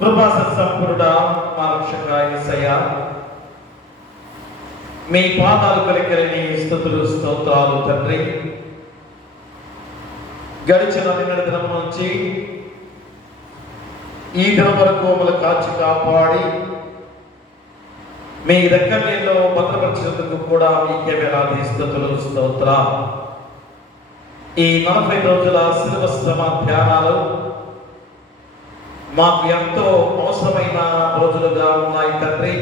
కృపాసంపూర్ణ మా రక్షక యేసయ్యా, మీ పాదాలు కలిగిన స్తుతులు స్తోత్రాలు తండ్రి. గడిచిన నిన్నటి దినం నుంచి ఈ దినం వరకు మమ్మల్ని కాచి కాపాడి మీ దగ్గరలో భద్రపరిచినందుకు కూడా మీకే వేలాది స్తుతులు స్తోత్రాలు. ఈ 40 రోజుల శిలువ శ్రమ ధ్యానాలు మాకు ఎంతో అవసరమైన రోజులుగా ఉన్నాయి తండ్రి.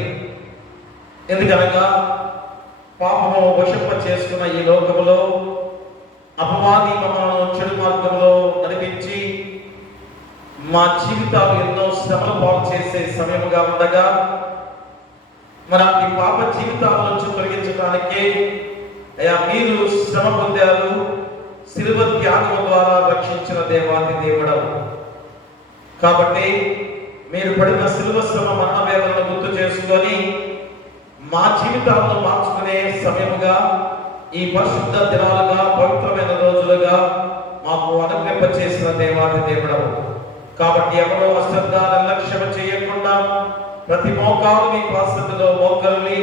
ఎందుకనగా పాపము వశంప చేసుకున్న ఈ లోకములో అపవాది మమ్మల్ని చెడు మార్గంలో నడిపించి మా జీవితాలు ఎన్నో శ్రమలు పాలు చేసే సమయముగా ఉండగా మరి ఈ పాప జీవితాల నుంచి తొలగించడానికి అయ్యా మీరు శ్రమ పొందారు. శిలువ త్యాగం ద్వారా రక్షించిన దేవాది దేవుడవు కాబట్టి మీరు పడిన శిలువ శ్రమ మరణ వేదనను గుర్తు చేసుకొని మా జీవితాలను మార్చుకునే సమయముగా ఈ పరిశుద్ధ దినాలుగా పవిత్రమైన రోజులుగా మాకు అనుగ్రహ చేసిన దేవాది దేవుడవు కాబట్టి ఎవరో అశ్రద్ధ నిర్లక్ష్యం చేయకుండా ప్రతి మోకాలు మీ పాసంలో మోకరుని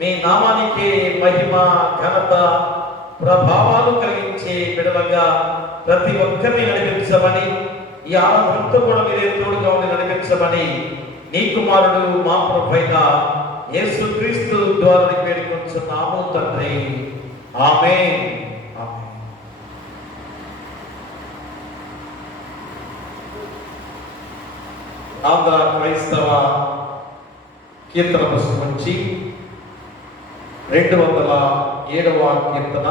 మీ నామానికి మహిమ ఘనత ప్రభావాలు కలిగించే బిడవగా ప్రతి ఒక్కరిని నడిపించమని, ఈ ఆరాధనతో కూడా మీరే తోడుగా ఉండి నడిపించమని నీ కుమారుడు మా ప్రభువైన యేసుక్రీస్తు ద్వారా వేడుకొంచున్నాము తండ్రి. ఆమేన్. ఆంధ్ర క్రైస్తవ కీర్తన పుస్తకం నుంచి 207వ కీర్తన,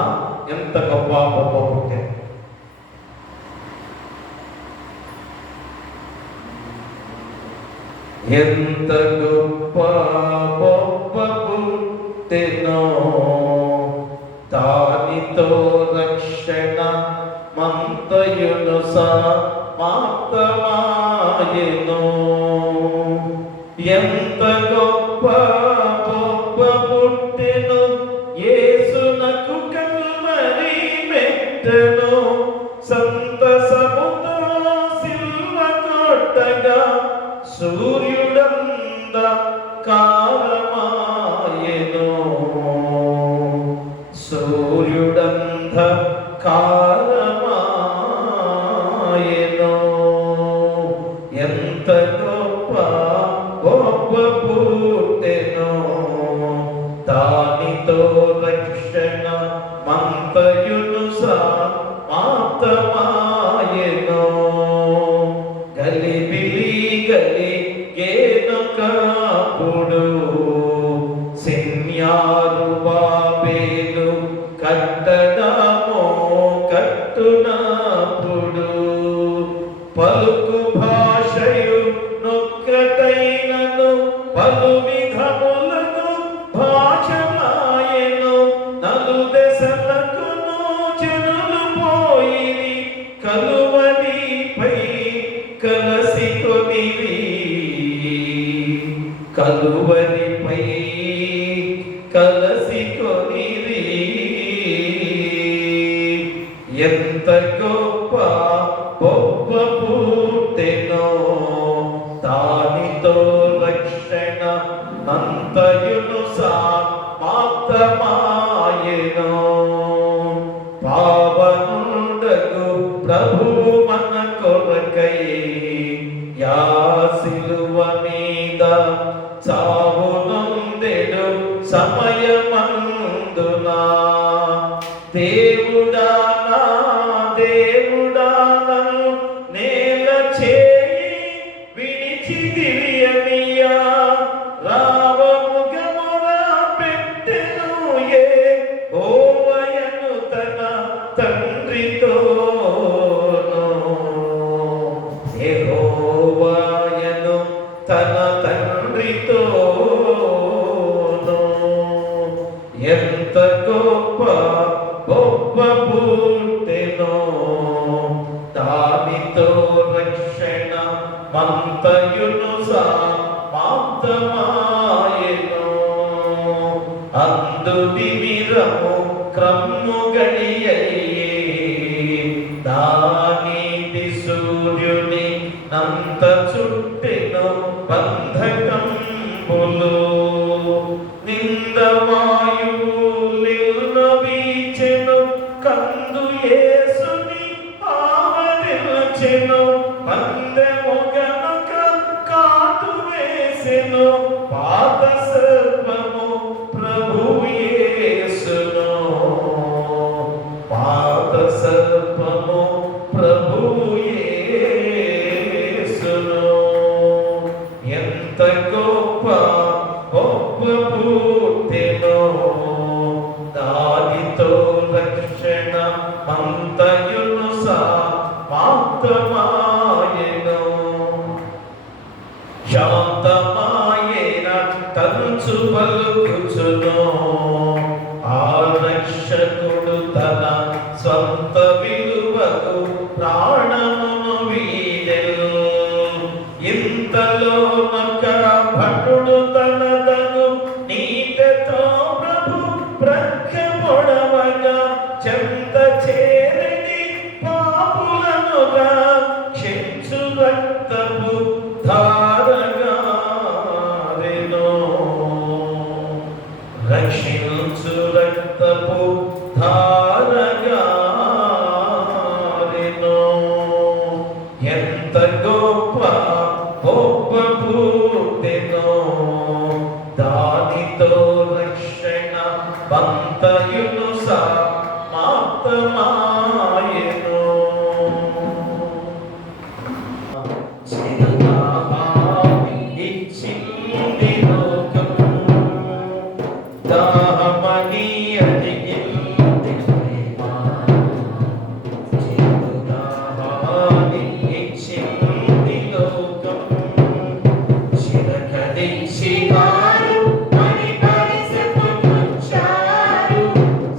ఎంత గొప్ప గొప్ప పుట్టే. ఎంత గొప్ప గొప్ప పుట్టెనో దానితో రక్షణ మంతయును సమాప్తమాయెను. ఎంత గొప్ప గొప్ప పుట్టెను యేసునకు కల్వరి మెట్టెను. సంతసముతో సిల్వ కొట్టగా సూర్యుడంద కారమాయెను. సూర్యుడంద కారమాయెను. ఎంత గొప్ప గొప్ప పుట్టెను దానితో రక్షణ మంతయును సమాప్తమాయెను. గలిబిలి గలిగేనొకప్పుడు సిన్యారు బాబేలు కట్టడమో కట్టునప్పుడు పలుకు భాషయు నొక్కటైనను పలు విధములను భాషమాయెను. నలుదెసలకును జనులు పోయిరి కలువరిపై కలసి కొనిరి. కలువరిపై కలసి కొనిరి. ఎంత గొప్ప గొప్ప పుట్టెనో దానితో రక్షణ మంతయును సమాప్తమాయెను. పావనుడగు ప్రభువు మన కొరకై యా సిలువ మీద చావు నొందెడు సమయమందునా. దేవుడా నా దేవుడా నన్ను నేల చేయి విడిచి తిరియనియా. రావముగమురా పెట్టెను యెహోవాయను తన తండ్రితోను. యెహోవాయను తన తండ్రితోను. ఎంత గొప్ప గొప్ప పుట్టెనో దానితో రక్షణ మంతయును సమాప్తమాయెను. అందు నిమిరము క్రమ్ము గడియయ్యే దాని సూర్యుని నంత చుట్టెను బంధకంబులు నిందవాయువు నిల్నవీచెను కందు యేసుని ఆవరించెను పందెముగనుక కాటు వేసెను పాత సర్వము ప్రభు యేసును పాత సర్వము ప్రభు యేసును ఎంత గొప్ప గొప్ప పూర్తిలో దానితో రక్షణ మంతయును మాత్రమాయను శాంతమాయన కంచు పలుకుచును ఆ రక్షకుడు తన స్వంత విలువకు ప్రాణమును వీడెను ఇంతలో నొక్క భటుడు తనదను నీతితో ప్రభు ప్రఖ్య పొడవగా చెంత చేరని పాపులనుగా క్షించు రక్తపు ధారగారెను రక్షించు రక్తపు ధారగారెను ఎంత గొప్ప గొప్ప పూర్తినో దానితో రక్షణ బంతయును మాత్రమాయను ఇచ్చింది లోకం దాహమని అడిగింది ప్రేమ చిరుదాహాన్ని ఇచ్చింది లోకం చిరకరించి వారు మరి పరిశుద్ధులొచ్చారు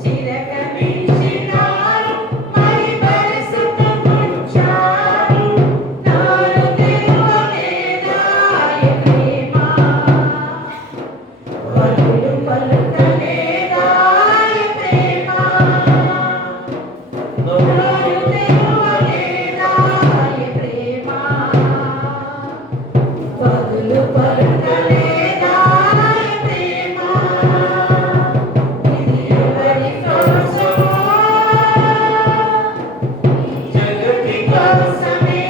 చిరకరించినారు మరి పరిశుద్ధులొచ్చారు నారు తెరువలేదాయ ప్రేమ వలుడు పలుకలేదాయ ప్రేమ నారు తెరువలేదాయ ప్రేమ వలుడు పలుకలేదాయ ప్రేమ ఇది ఎవరి కోసమో జగతి కోసమే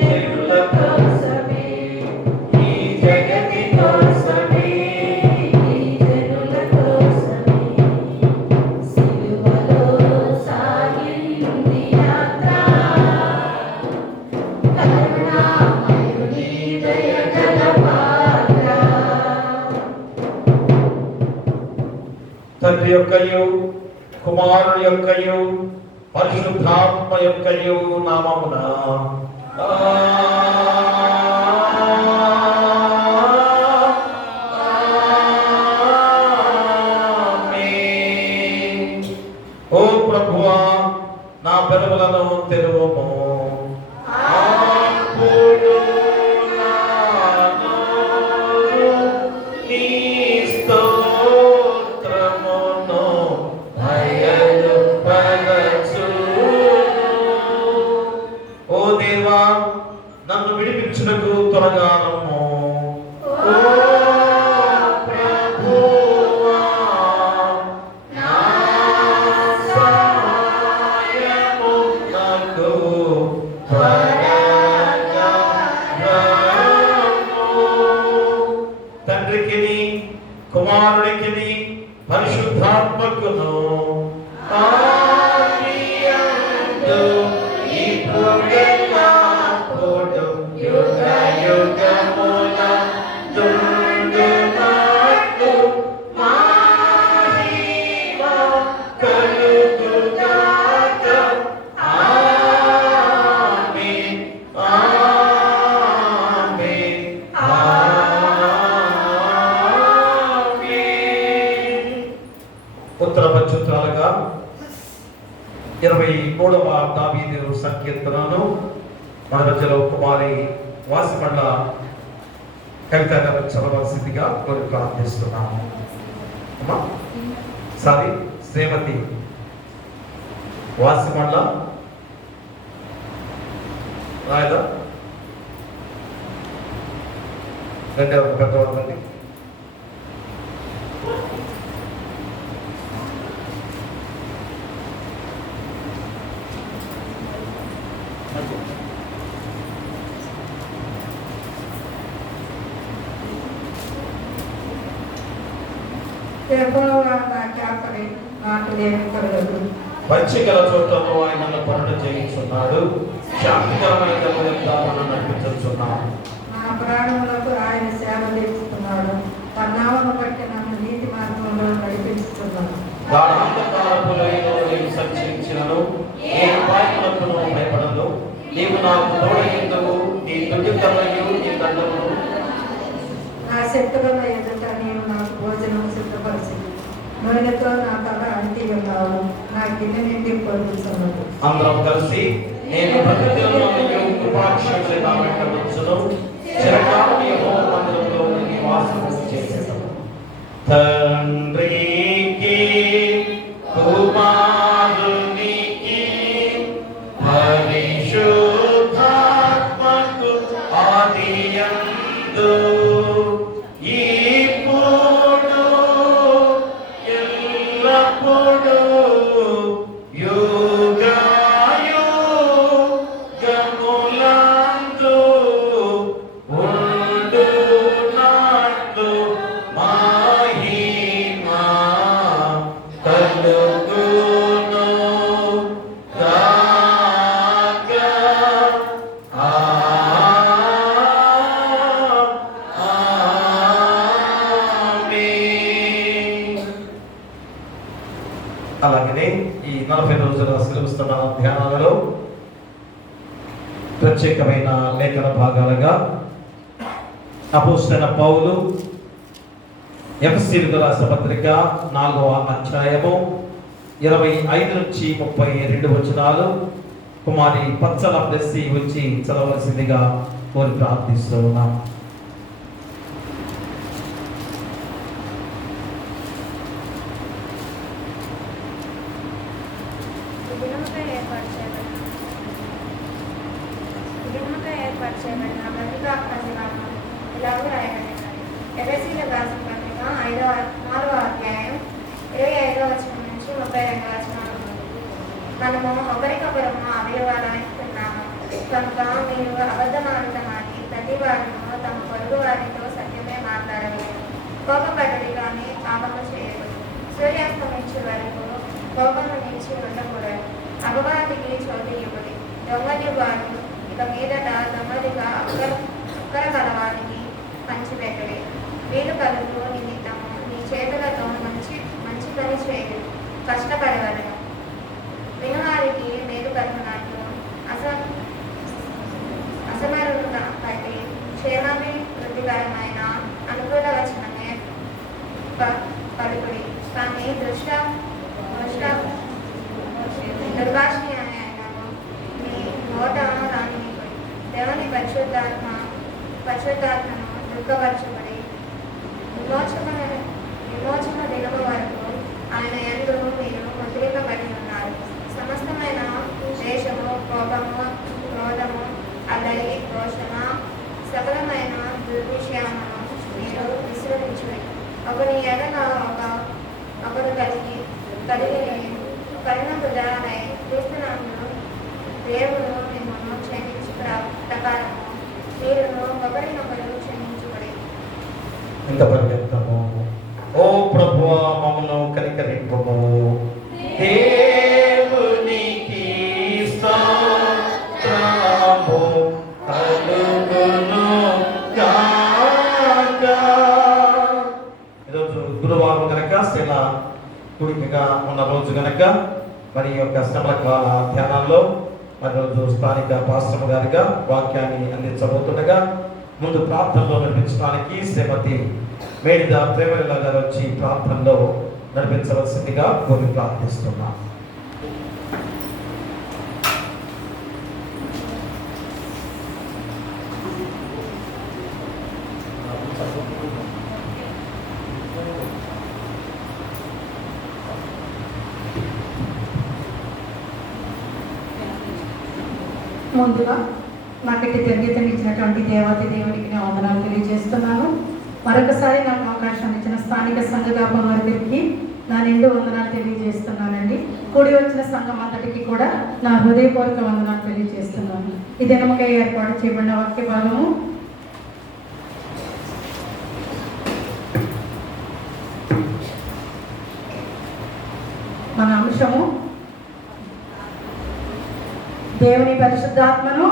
జనుల కోసమే ఈ జగతి కోసమే ఈ జనుల కోసమే సిలువలో సాగింది యాత్ర కరుణామయుని దయగల పాత్ర తండ్రి యొక్కయు కుమారుని యొక్కయు పరిశుద్ధాత్మ యొక్కయు నామమున ఆమేన్. ఓ ప్రభువా నా పెదవులను తెరువుము అప్పుడు నా నోరు నీ స్తోత్రమును బయలుపరచును. ఓ దేవా నన్ను విడిపించుటకు త్వరగా రమ్ము. ఓ ప్రభువా నా సహాయము నాకు త్వరగా రమ్ము. తండ్రికిని కుమారుడికిని పరిశుద్ధాత్మకును ఆదియందు ఇప్పుడెల్లప్పుడు యుగ యుగములందుండునట్లు మహిమ కలుగుగాక. ఆమేన్ ఆమేన్ ఆమేన్. ఉత్తర ప్రత్యుత్తరాలుగా 23వ దావీదు సంకీర్తనను మన మధ్యలో కుమారి వాసిమండ కవిత గారు చదవలసిందిగా కోరిక అందిస్తున్నాము. అమ్మా సారీ శ్రీమతి వాసిమండ రాయదా రెండవ పెద్దవాళ్ళని పచ్చికల చోట్లలో ఆయనను పనులు చేయించున్నాడు, శాంతికరమైన మనల్ని నడిపించున్నాడు. నా ప్రాణములకు ఆయన సేవ తీస్తున్నాడు, నామను బట్టి నన్ను నీతి మార్గంలో నడిపిస్తున్నాడు. వాడు అంధకారపు లోయలో నీవు సంచరించినను ఏ అపాయములకు భయపడదు. నీవు నాకు తోడయ్యుందువు, నీ తుదితమయు నీ దండమును నా శత్రువుల ఎదుట నీవు నాకు భోజనం సిద్ధపరిచింది. నూనెతో నా తల అంటి ఉన్నావు, నా గిన్నె నిండి పొందుతున్నది. అందరం కలిసి నేను ప్రతిదినమును కృపాక్షేమములు నా వెంట ఉంచును, చిరకాలం యెహోవా మందిరములో నివాసము చేసేదను. తండ్రికి కుమారునికి పరిశుద్ధాత్మకు ఆదియందు ఇప్పుడు ఎల్లప్పుడూ యుగాయుగములందు ఉండునట్లు మహిమ కలుగును గాక. ఆమేన్. అలాగనే ఈ 40 రోజుల శిలువ ధ్యానాలలో ప్రత్యేకమైన లేఖన భాగాలుగా అపోస్తలుడైన పౌలు ఎఫెసీయులకు రాసిన పత్రిక 4వ అధ్యాయము 25 నుంచి 32 వచనాలు కుమారి పచ్చల ప్రెస్సి వచ్చి చదవలసిందిగా కోరి ప్రార్థిస్తూ ఉన్నాం. విధముగా ఏర్పాటు చేయబడిన పత్రికా పత్రికను ఇలాగూ రాయబడినది. ఎఫెసీయులకు రాసిన పత్రిక 4వ అధ్యాయం 25వ వచనం నుంచి 32వ వచనం ఉంది. మనము ఒకరికొకరము అవయవాలమై ఉన్నాము కనుక మీరు అబద్ధమాడటమని ప్రతి వారిను తమ పొరుగు వారితో సత్యమే మాట్లాడలేదు. కోపపడడి కానీ పాపము చేయదు. సూర్యాస్తమించే వరకు కోపము నిలిచి ఉండకూడదు. అపవాదికి చోటు ఇవ్వదు. దొంగలి వారు ఇక మీదట దొంగలిగా అక్కర కలవారికి పంచిపెట్టడి. వీలు కలుగు నిమిత్తము నీ చేతులతో మంచి పని చేయదు. కష్టపడవలను వినవారికి మేలు కలుగునట్లు అసమరులను బట్టి క్షేమాభివృద్ధికరమైన అనుకూల వచనమే పలుకుడి. కానీ దుర్భాషి అయినను మీ నోట రానివ్వడి. దేవుని పరిశుద్ధాత్మను దుఃఖపరచబడి విమోచన దినము వరకు ఆయన యందు మీరు ముద్రింపబడి ఉన్నారు. సమస్తమైన ద్వేషము, కోపము, క్రోధము, అల్లరి, దోషణ, సకలమైన దుర్విషయమును మీరు విస్మరించుడి. ఒకరి ఎడల ఒకరు కలిగి కరుణకుదారై క్రీస్తునందు దేవుడు మిమ్మల్ని క్షమించు ప్రకారము మీరును ఒకరినొకరు క్షమించుబడి. ఇంత పర్యంతము ఓ ప్రభువా మమ్మను కనికరింపుము. దేవునికి స్తోత్రము కలుగును గాక. ఈరోజు గురువారం కనుక శిల కూడికగా ఉన్న రోజు కనుక మరి యొక్క శ్రమల కాల ధ్యానాల్లో మరి రోజు స్థానిక పాస్టర్ గారిగా వాక్యాన్ని అందించబోతుండగా ముందు ప్రార్థనలో నడిపించడానికి శ్రీమతి మేడిద ప్రేమల గారు వచ్చి ప్రార్థనలో నడిపించవలసిందిగా కోరి ప్రార్థిస్తున్నాం. ముందుగా నాకటి ధన్యతనిచ్చినటువంటి దేవాతి దేవునికి నేను వందనాలు తెలియజేస్తున్నాను. మరొకసారి నాకు అవకాశం ఇచ్చిన స్థానిక సంఘ కాపం వారికి నా నిండు వందనాలు తెలియజేస్తున్నానండి. కూడి వచ్చిన సంఘం అంతటికి కూడా నా హృదయపూర్వక వందనాలు తెలియజేస్తున్నాను. ఈ దినముకై ఏర్పాటు చేయబడిన వాక్య భాగము మన అంశము దేవుని పరిశుద్ధాత్మను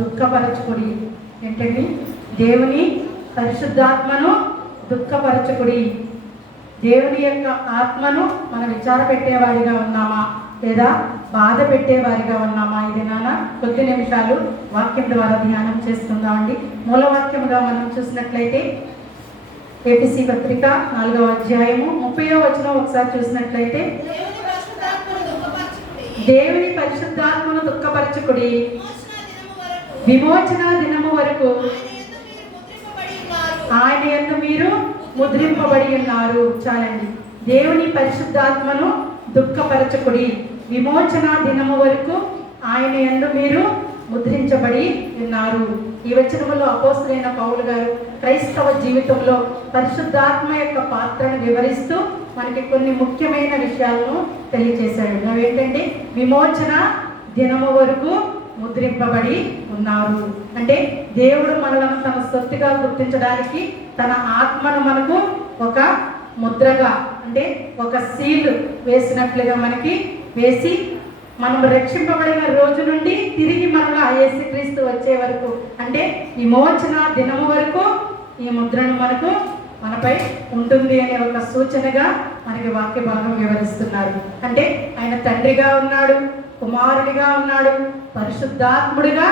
దుఃఖపరచుకుడి. ఏంటండి? దేవుని పరిశుద్ధాత్మను దుఃఖపరచుకుడి. దేవుని యొక్క ఆత్మను మనం విచార పెట్టేవారిగా ఉన్నామా లేదా బాధ పెట్టేవారిగా ఉన్నామా? ఇది నాన్న కొద్ది నిమిషాలు వాక్యం ద్వారా ధ్యానం చేసుకుందామండి. మూలవాక్యముగా మనం చూసినట్లయితే ఏపీసీ పత్రిక 4వ అధ్యాయము 30వ వచనం ఒకసారి చూసినట్లయితే, దేవుని పరిశుద్ధాత్మను దుఃఖపరచుకుడి, విమోచన దినము వరకు ఆయన యందు మీరు ముద్రింపబడి ఉన్నారు. చాలండి. దేవుని పరిశుద్ధాత్మను దుఃఖపరచుకుడి, విమోచన దినము వరకు ఆయన యందు మీరు ముద్రించబడి ఉన్నారు. ఈ వచనములో అపోస్తలుడైన పౌలు గారు క్రైస్తవ జీవితంలో పరిశుద్ధాత్మ యొక్క పాత్రను వివరిస్తూ మనకి కొన్ని ముఖ్యమైన విషయాలను తెలియజేశాడు. అవేంటంటే విమోచన దినము వరకు ముద్రింపబడి ఉన్నారు. అంటే దేవుడు మనలను తన సొత్తుగా గుర్తించడానికి తన ఆత్మను మనకు ఒక ముద్రగా, అంటే ఒక సీల్ వేసినట్లుగా మనకి వేసి మనం రక్షింపబడిన రోజు నుండి తిరిగి మనలో యేసుక్రీస్తు వచ్చే వరకు, అంటే విమోచన దినము వరకు ఈ ముద్రను మనపై ఉంటుంది అనే ఒక సూచనగా మనకి వాక్య భాగం వివరిస్తున్నారు. అంటే ఆయన తండ్రిగా ఉన్నాడు, కుమారుడిగా ఉన్నాడు, పరిశుద్ధాత్ముడిగా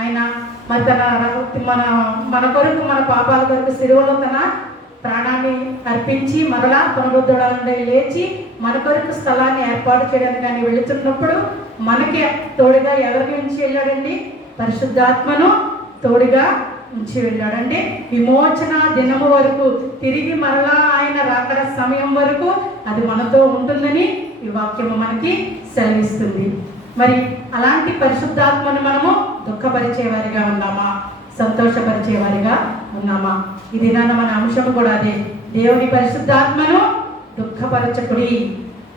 ఆయన మరి మన కొరకు, మన పాపాల కొరకు సిలువలో తన ప్రాణాన్ని అర్పించి మరలా పునరుద్ధరణి లేచి మన కొరకు స్థలాన్ని ఏర్పాటు చేయడానికి ఆయన వెళుతున్నప్పుడు మనకి తోడుగా ఎవరికి ఉంచి వెళ్ళాడండి? పరిశుద్ధాత్మను తోడుగా ఉంచి వెళ్ళాడండి. విమోచన దినము వరకు, తిరిగి మరలా ఆయన రాకడ సమయం వరకు అది మనతో ఉంటుందని ఈ వాక్యము మనకి సెలవిస్తుంది. మరి అలాంటి పరిశుద్ధాత్మను మనము దుఃఖపరిచేవారిగా ఉన్నామా, సంతోషపరిచేవారిగా ఉన్నామా? ఇది మన అంశము కూడా అదే. దేవుని పరిశుద్ధాత్మను దుఃఖపరచకుడి.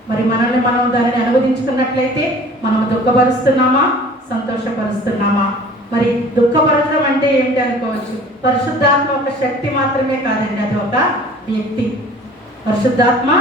మరి మనల్ని మనం దానిని అనువదించుకున్నట్లయితే మనం దుఃఖపరుస్తున్నామా, సంతోషపరుస్తున్నామా? మరి దుఃఖపరచడం అంటే ఏమిటి అనుకోవచ్చు. పరిశుద్ధాత్మ ఒక శక్తి మాత్రమే కాదండి, అది ఒక వ్యక్తి. పరిశుద్ధాత్మ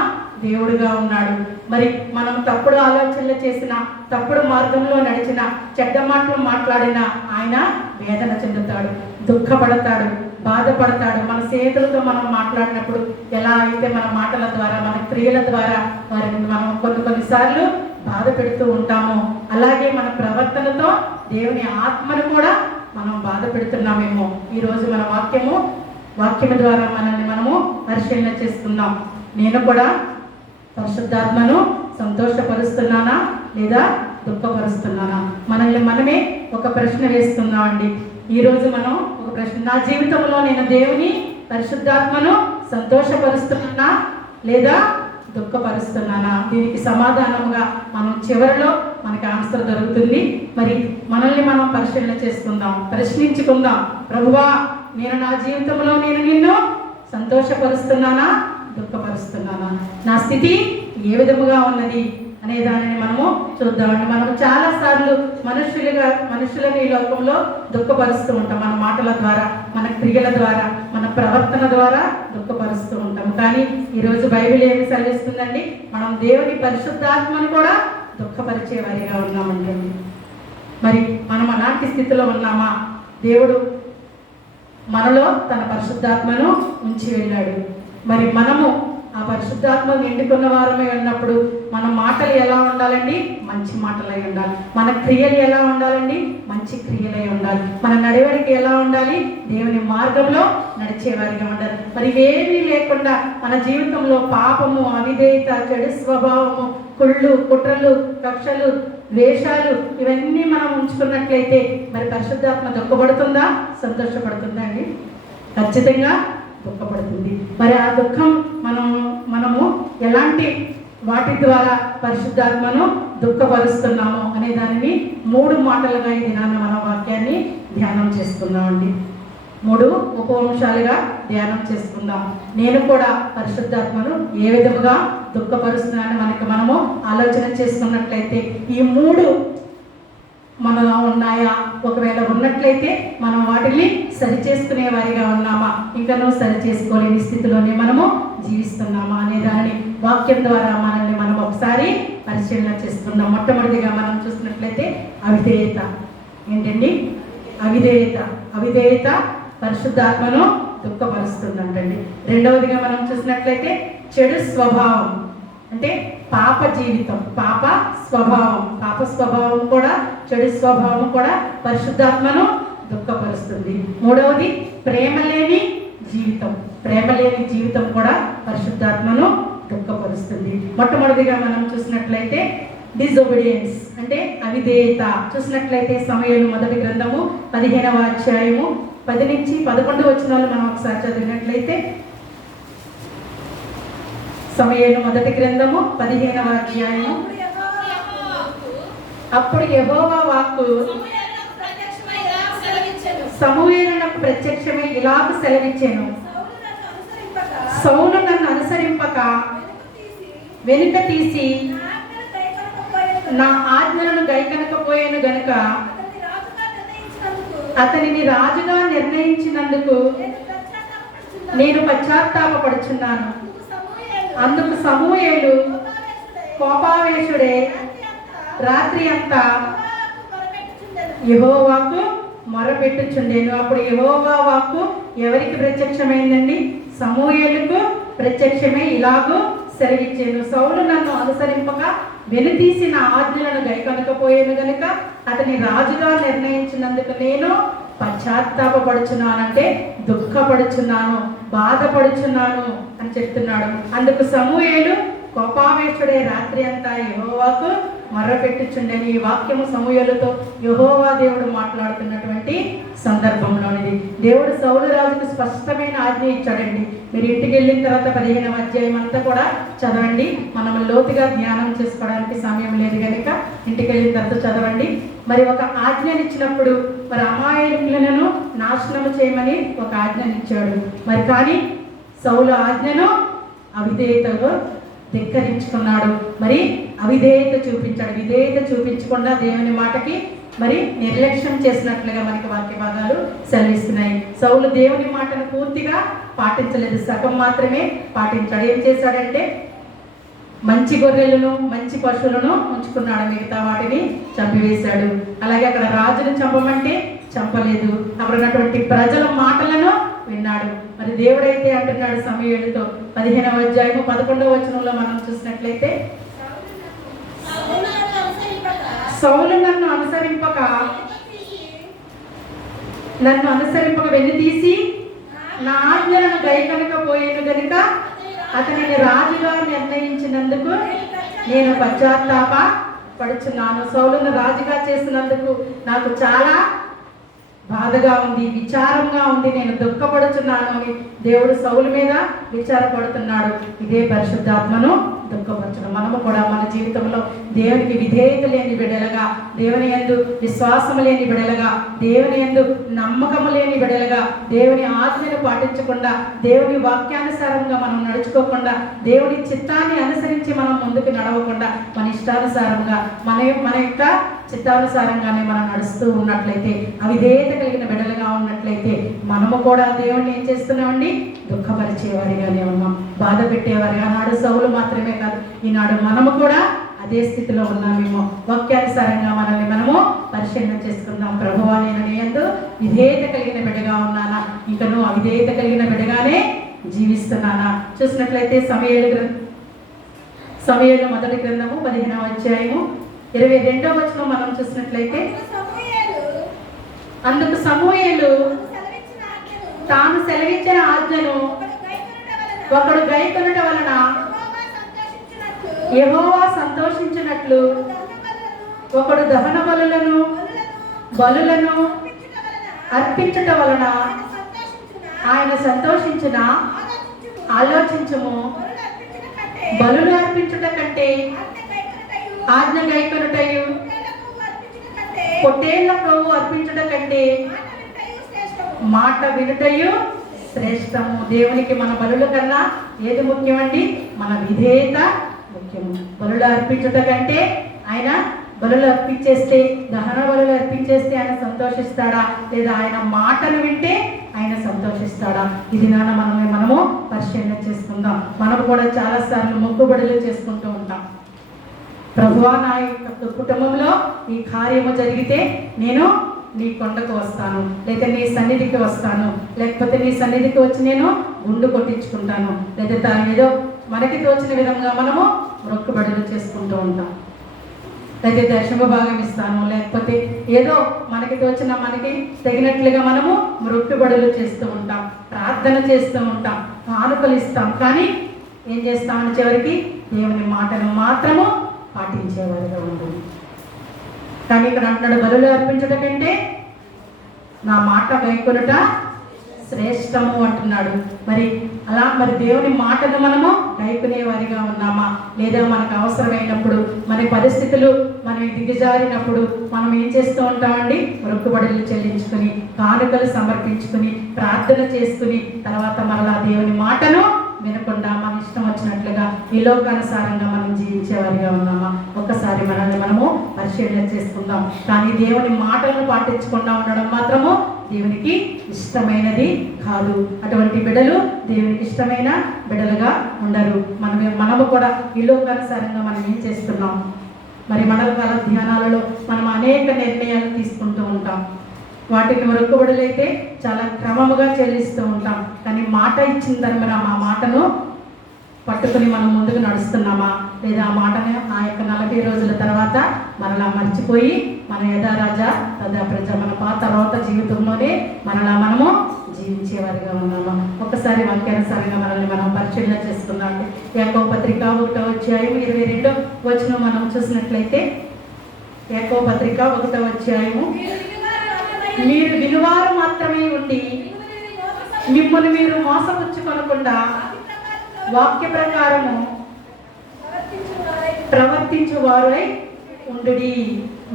దేవుడుగా ఉన్నాడు. మరి మనం తప్పుడు ఆలోచనలు చేసిన, తప్పుడు మార్గంలో నడిచిన, చెడ్డ మాటలు మాట్లాడిన ఆయన వేదన చెందుతాడు, దుఃఖపడతాడు, బాధపడతాడు. మన స్నేహితులతో మనం మాట్లాడినప్పుడు ఎలా అయితే మన మాటల ద్వారా, మన క్రియల ద్వారా వారిని మనం కొన్నిసార్లు బాధ పెడుతూ ఉంటామో, అలాగే మన ప్రవర్తనతో దేవుని ఆత్మను కూడా మనం బాధ పెడుతున్నామేమో. ఈరోజు మన వాక్యము ద్వారా మనల్ని మనము పరిశీలన చేసుకుందాం. నేను కూడా పరిశుద్ధాత్మను సంతోషపరుస్తున్నానా లేదా దుఃఖపరుస్తున్నానా? మనల్ని మనమే ఒక ప్రశ్న వేస్తున్నామండి. ఈరోజు మనం ఒక ప్రశ్న, నా జీవితంలో నేను దేవుని పరిశుద్ధాత్మను సంతోషపరుస్తున్నానా లేదా దుఃఖపరుస్తున్నానా? దీనికి సమాధానంగా మనం చివరిలో మనకి ఆన్సర్ దొరుకుతుంది. మరి మనల్ని మనం పరిశీలన చేసుకుందాం, ప్రశ్నించుకుందాం. ప్రభువా, నేను నా జీవితంలో నేను నిన్ను సంతోషపరుస్తున్నానా, దుఃఖపరుస్తున్నానా? నా స్థితి ఏ విధముగా ఉన్నది అనే దానిని మనము చూద్దామండి. మనం చాలాసార్లు మనుషులని ఈ లోకంలో దుఃఖపరుస్తూ ఉంటాం. మన మాటల ద్వారా, మన క్రియల ద్వారా, మన ప్రవర్తన ద్వారా దుఃఖపరుస్తూ ఉంటాం. కానీ ఈరోజు బైబిల్ ఏమి సెలవిస్తుందండి? మనం దేవుని పరిశుద్ధాత్మను కూడా దుఃఖపరిచే వారిగా ఉన్నామండి. మరి మనం అలాంటి స్థితిలో ఉన్నామా? దేవుడు మనలో తన పరిశుద్ధాత్మను ఉంచి వెళ్ళాడు. మరి మనము ఆ పరిశుద్ధాత్మ నిండుకున్న వారమే ఉన్నప్పుడు మన మాటలు ఎలా ఉండాలండి? మంచి మాటలై ఉండాలి. మన క్రియలు ఎలా ఉండాలండి? మంచి క్రియలై ఉండాలి. మన నడవడిక ఎలా ఉండాలి? దేవుని మార్గంలో నడిచేవారిగా ఉండాలి. మరి ఏమీ లేకుండా మన జీవితంలో పాపము, అవిధేయత, చెడు స్వభావము, కుళ్ళు, కుట్రలు, కక్షలు, ద్వేషాలు ఇవన్నీ మనం ఉంచుకున్నట్లయితే మరి పరిశుద్ధాత్మ దుఃఖపడుతుందా, సంతోషపడుతుందా అండి? ఖచ్చితంగా దుఃఖపడుతుంది. మరి ఆ దుఃఖం మనము ఎలాంటి వాటి ద్వారా పరిశుద్ధాత్మను దుఃఖపరుస్తున్నాము అనే దానిని 3 మాటలుగా ఈ దినాన మన వాక్యాన్ని ధ్యానం చేసుకుందామండి. 3 ఉపవంశాలుగా ధ్యానం చేసుకుందాం. నేను కూడా పరిశుద్ధాత్మను ఏ విధముగా దుఃఖపరుస్తున్నానని మనము ఆలోచన చేసుకున్నట్లయితే ఈ 3 మనలో ఉన్నాయా? ఒకవేళ ఉన్నట్లయితే మనం వాటిని సరి చేసుకునే వారిగా ఉన్నామా, ఇంకనూ సరి చేసుకోలేని స్థితిలోనే మనము జీవిస్తున్నామా అనే దానిని వాక్యం ద్వారా మనల్ని మనం ఒకసారి పరిశీలన చేసుకుందాం. మొట్టమొదటిగా మనం చూసినట్లయితే అవిధేయత. ఏంటండి? అవిధేయత పరిశుద్ధాత్మను దుఃఖపరుస్తుందంటండి. రెండవదిగా మనం చూసినట్లయితే చెడు స్వభావం, అంటే పాప జీవితం, పాప స్వభావం కూడా, చెడు స్వభావం కూడా పరిశుద్ధాత్మను దుఃఖపరుస్తుంది. మూడవది ప్రేమ లేని జీవితం కూడా పరిశుద్ధాత్మను దుఃఖపరుస్తుంది. మొట్టమొదటిగా మనం చూసినట్లయితే డిజోబీడియన్స్ అంటే అవిధేయత. చూసినట్లయితే సమూయేలు మొదటి గ్రంథము 15వ అధ్యాయము 10 నుంచి 11 వచనాలు మనం ఒకసారి చదివినట్లయితే, సమూయేలు మొదటి గ్రంథము 15వ అధ్యాయము. అప్పుడు యెహోవా వాక్కు సమూయేలునకు ప్రత్యక్షమై ఇలాగ సెలవిచ్చెను, సౌలు నన్ను అనుసరింపక వెనుక తీసి నా ఆజ్ఞలను గైకొనకపోయాను గనుక అతనిని రాజుగా నిర్ణయించినందుకు నేను పశ్చాత్తాపపడుచున్నాను. అందుకు సమూయేలు కోపావేశుడే రాత్రి అంతా యెహోవాకు మొరపెట్టుచుండెను. అప్పుడు యెహోవా వాక్కు ఎవరికి ప్రత్యక్షమైందండి? సమూయేలుకు ప్రత్యక్షమై ఇలాగూ సెలవిచ్చాను, సౌలు నన్ను అనుసరింపక వెనుతీసి నా ఆజ్ఞలను గైకొనకపోయాను గనుక అతని రాజుగా నిర్ణయించినందుకు నేను పశ్చాత్తాపపడుచున్నానంటే దుఃఖపడుచున్నాను, బాధపడుచున్నాను అని చెప్తున్నాడు. అందుకు సమూయేలు కోపావేశుడే రాత్రి అంతా యెహోవాకు మొర్రపెట్టుచుండెను. ఈ వాక్యము సమూయేలుతో యెహోవా దేవుడు మాట్లాడుతున్నటువంటి సందర్భంలోనిది. దేవుడు సౌలు రాజుకు స్పష్టమైన ఆజ్ఞ ఇచ్చాడండి. మీరు ఇంటికి వెళ్ళిన తర్వాత 15వ అధ్యాయం అంతా కూడా చదవండి. మనం లోతుగా ధ్యానం చేసుకోవడానికి సమయం లేదు కనుక ఇంటికి వెళ్ళిన తర్వాత చదవండి. మరి ఒక ఆజ్ఞనిచ్చినప్పుడు మరి అమాయకులను నాశనము చేయమని ఒక ఆజ్ఞనిచ్చాడు. మరి కానీ సౌలు ఆజ్ఞను అవిధేయతలో ధిక్కరించుకున్నాడు. మరి అవిధేయత చూపించాడు. విధేయత చూపించకుండా దేవుని మాటకి మరి నిర్లక్ష్యం చేసినట్లుగా మనకి వాక్య భాగాలు సెలవిస్తున్నాయి. సౌలు దేవుని మాటను పూర్తిగా పాటించలేదు, సగం మాత్రమే పాటించాడు. ఏం చేశాడంటే మంచి గొర్రెలను మంచి పశువులను ఉంచుకున్నాడు, మిగతా వాటిని చంపివేశాడు. అలాగే అక్కడ రాజును చంపమంటే చంపలేదు, అక్కడ ఉన్నటువంటి ప్రజల మాటలను విన్నాడు. మరి దేవుడైతే అంటున్నాడు సమూయేలుతో 15వ అధ్యాయము 11వ వచనంలో మనం చూసినట్లయితే, సౌలు నన్ను అనుసరింపక వెనుతీసి నా ఆజ్ఞలను గైకొనకపోయాను గనుక అతనిని రాజుగా నిర్ణయించినందుకు నేను పశ్చాత్తాప పడుచున్నాను. సౌలును రాజుగా చేసినందుకు నాకు చాలా బాధగా ఉంది, విచారంగా ఉంది, నేను దుఃఖపడుచున్నాను అని దేవుడు సౌలు మీద విచారపడుతున్నాడు. ఇదే పరిశుద్ధాత్మను దుఃఖపరచడం. మనము కూడా మన జీవితంలో దేవునికి విధేయత లేని బిడ్డలుగా, దేవుని యందు విశ్వాసము లేని బిడ్డలుగా, దేవుని యందు నమ్మకము లేని బిడ్డలుగా, దేవుని ఆజ్ఞను పాటించకుండా, దేవుని వాక్యానుసారంగా మనం నడుచుకోకుండా, దేవుని చిత్తాన్ని అనుసరించి మనం ముందుకు నడవకుండా మన ఇష్టానుసారంగా మన యొక్క చిత్తానుసారంగానే మనం నడుస్తూ ఉన్నట్లయితే, అవిధేయత కలిగిన బిడ్డలుగా ఉన్నట్లయితే మనము కూడా దేవుణ్ణి ఏం చేస్తున్నామండి? దుఃఖపరిచేవారిగానే ఉన్నాం, బాధ పెట్టేవారిగా. ఆనాడు సౌలు మాత్రమే కాదు, ఈనాడు మనము కూడా అదే స్థితిలో ఉన్నామేమో. వాక్యానుసారంగా మనల్ని మనము పరిశీలన చేసుకుందాం. ప్రభువా, నేను నీ యందు విధేయత కలిగిన బిడ్డగా ఉన్నానా, ఇంకనూ అవిధేయత కలిగిన బిడ్డగానే జీవిస్తున్నానా? చూసినట్లయితే సమూయేలు మొదటి గ్రంథము 15వ అధ్యాయము 22వ వచనం మనం చూసినట్లయితే, అందుకు సమూయేలు తాను సెలవిచ్చిన ఆజ్ఞను ఒకడు గైకొనుట వలన యెహోవా సంతోషించినట్లు ఒకడు దహన బలులను అర్పించుట వలన ఆయన సంతోషించిన. ఆలోచించుము, బలులు అర్పించుట కంటే ఆజ్ఞ గైకొనుటయు, పొట్టేళ్ల కొవ్వు అర్పించుట కంటే మాట వినుటయు శ్రేష్టము. దేవునికి మన బలుల కన్నా ఏది ముఖ్యమండి? మన విధేయత ముఖ్యము. బలులు అర్పించుట కంటే ఆయన బలులు అర్పించేస్తే, దహన బలులు అర్పించేస్తే ఆయన సంతోషిస్తాడా, లేదా ఆయన మాటలు వింటే ఆయన సంతోషిస్తాడా? ఇది మనము పరిశీలన చేసుకుందాం. మనం కూడా చాలాసార్లు మొక్కుబడులు చేసుకుంటూ ఉంటాం. ప్రభువా, నా యొక్క కుటుంబంలో ఈ కార్యము జరిగితే నేను నీ కొండకు వస్తాను, లేదా నీ సన్నిధికి వస్తాను, లేకపోతే నీ సన్నిధికి వచ్చి నేను గుండు కొట్టించుకుంటాను, లేదా ఏదో మనకి తోచిన విధంగా మనము మొక్కుబడులు చేసుకుంటూ ఉంటాం. అయితే దశమ భాగం ఇస్తాను, లేకపోతే ఏదో మనకి తోచిన మనకి తగినట్లుగా మనము మొక్కుబడులు చేస్తూ ఉంటాం, ప్రార్థన చేస్తూ ఉంటాం, కానుకలు ఇస్తాం. కానీ ఏం చేస్తామని చివరికి దేవుని మాటను మాత్రము పాటించేవారుగా ఉంటుంది. కానీ ఇక్కడ అంటున్నాడు, బలులు అర్పించడం కంటే నా మాట గైకొనుట శ్రేష్టము అంటున్నాడు. మరి దేవుని మాటను మనము గైకునే వారిగా ఉన్నామా, లేదా మనకు అవసరమైనప్పుడు, మన పరిస్థితులు మనం దిగజారినప్పుడు మనం ఏం చేస్తూ ఉంటామండి? మొక్కుబడులు చెల్లించుకుని, కానుకలు సమర్పించుకుని, ప్రార్థన చేసుకుని, తర్వాత మరలా దేవుని మాటను వినకుండా మన ఇష్టం వచ్చినట్లుగా ఈ లోకానుసారంగా మనం జీవించేవారిగా ఉన్నామా? ఒక్కసారి మనల్ని మనము పరిశీలన చేసుకుందాం. కానీ దేవుని మాటలను పాటించకుండా ఉండడం మాత్రము దేవునికి ఇష్టమైనది కాదు. అటువంటి బిడ్డలు దేవునికి ఇష్టమైన బిడ్డలుగా ఉండరు. మనము కూడా ఈ లోకానుసారంగా మనం ఏం చేస్తున్నాం? మరి మండల కాల ధ్యానాలలో మనం అనేక నిర్ణయాలు తీసుకుంటూ ఉంటాం. వాటిని మొక్కుబడులైతే చాలా క్రమముగా చెల్లిస్తూ ఉంటాం. కానీ మాట ఇచ్చిన తర్వాత ఆ మాటను పట్టుకుని మనం ముందుకు నడుస్తున్నామా, లేదా ఆ మాటను ఆ యొక్క 40 రోజుల తర్వాత మనలా మర్చిపోయి మన యథారాజా తదా ప్రజ, మన తర్వాత జీవితంలోనే మనము జీవించేవారిగా ఉన్నామా? ఒకసారి వాక్యానుసారంగా మనల్ని మనం పరిశీలన చేసుకుందాం. యాకోబు పత్రిక 1వ అధ్యాయం 22వ వచనం మనం చూసినట్లయితే, యాకోబు పత్రిక 1వ అధ్యాయము, మీరు వినువారు మాత్రమే ఉండి మిమ్మల్ని మీరు మోసపుచ్చుకొనకుండా వాక్య ప్రకారము ప్రవర్తించువారై ఉండుడి.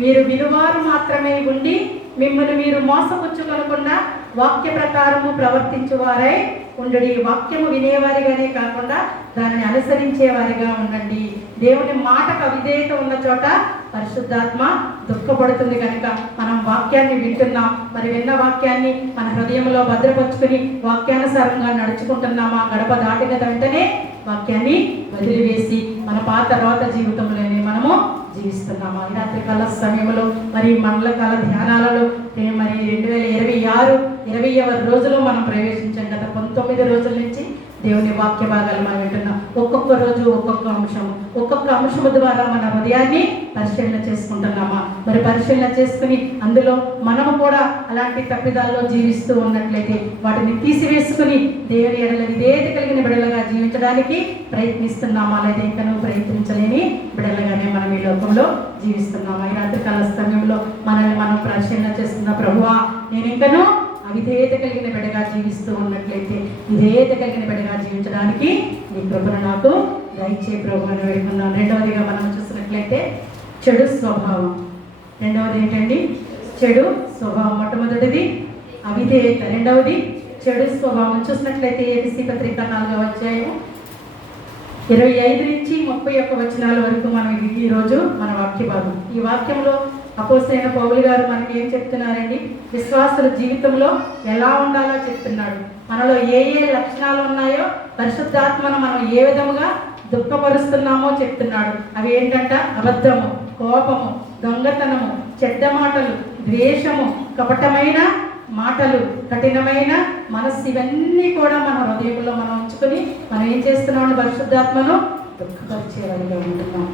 మీరు వినువారు మాత్రమే ఉండి మిమ్మల్ని మీరు మోసపుచ్చుకొనకుండా వాక్య ప్రకారము ప్రవర్తించువారై ఉండుడి. వాక్యము వినేవారిగానే కాకుండా దాన్ని అనుసరించేవారిగా ఉండండి. దేవుని మాటకు అవిధేయత ఉన్న చోట పరిశుద్ధాత్మ దుఃఖపడుతుంది. కనుక మనం వాక్యాన్ని వింటున్నాం, మరి విన్న వాక్యాన్ని మన హృదయంలో భద్రపరుచుకుని వాక్యానుసారంగా నడుచుకుంటున్నామా? గడప దాటిన వెంటనే వాక్యాన్ని వదిలివేసి మన తర్వాత జీవితంలోనే మనము జీవిస్తున్నామా? ఈ రాత్రి కాల సమయంలో మరి మండల కాల ధ్యానాలలో మరి 2026 20వ రోజులో మనం ప్రవేశించాం. గత 19 రోజుల నుంచి దేవుని వాక్య భాగాలు మనం వింటున్నాం. ఒక్కొక్క రోజు ఒక్కొక్క అంశము ద్వారా మన హృదయాన్ని పరిశీలన చేసుకుంటున్నామా? మరి పరిశీలన చేసుకుని అందులో మనము కూడా అలాంటి తప్పిదాల్లో జీవిస్తూ ఉన్నట్లయితే వాటిని తీసివేసుకుని దేవుని ఎడల విధేయత కలిగిన బిడలుగా జీవించడానికి ప్రయత్నిస్తున్నామా, లేదా ఇంకా ప్రయత్నించలేని బిడలుగానే మనం ఈ లోకంలో జీవిస్తున్నామా? ఈ రాత్రి కాల సమయంలో మనల్ని మనం పరిశీలన చేస్తున్న, ప్రభువా, నేను ఇంకనూ అవిధేయత కలిగిన బిడ్డగా జీవిస్తూ ఉన్నట్లయితే విధేయత కలిగిన బిడ్డగా జీవించడానికి నీ కృపను నాకు దయచే ప్రభు అని వేడుకున్నాను. రెండవదిగా మనం చూసినట్లయితే చెడు స్వభావం. రెండవది ఏంటండి? చెడు స్వభావం. మొట్టమొదటిది అవిధేయత, రెండవది చెడు స్వభావం. చూసినట్లయితే ఏబీసీ పత్రిక 4వ అధ్యాయం 25 నుంచి 31 వచనాల వరకు మనం ఈరోజు మన వాక్య భాగం. ఈ వాక్యంలో అపోస్తలుడైన పౌలు గారు మనకి ఏం చెప్తున్నారండి? విశ్వాసుల జీవితంలో ఎలా ఉండాలో చెప్తున్నాడు. మనలో ఏ లక్షణాలు ఉన్నాయో, పరిశుద్ధాత్మను మనం ఏ విధముగా దుఃఖపరుస్తున్నామో చెప్తున్నాడు. అవి ఏంటంట? అబద్ధము, కోపము, దొంగతనము, చెడ్డ మాటలు, ద్వేషము, కపటమైన మాటలు, కఠినమైన మనస్సు, ఇవన్నీ కూడా మన హృదయంలో మనం ఉంచుకొని మనం ఏం చేస్తున్నాం? పరిశుద్ధాత్మను దుఃఖపరిచేవారిగా ఉంటున్నాం.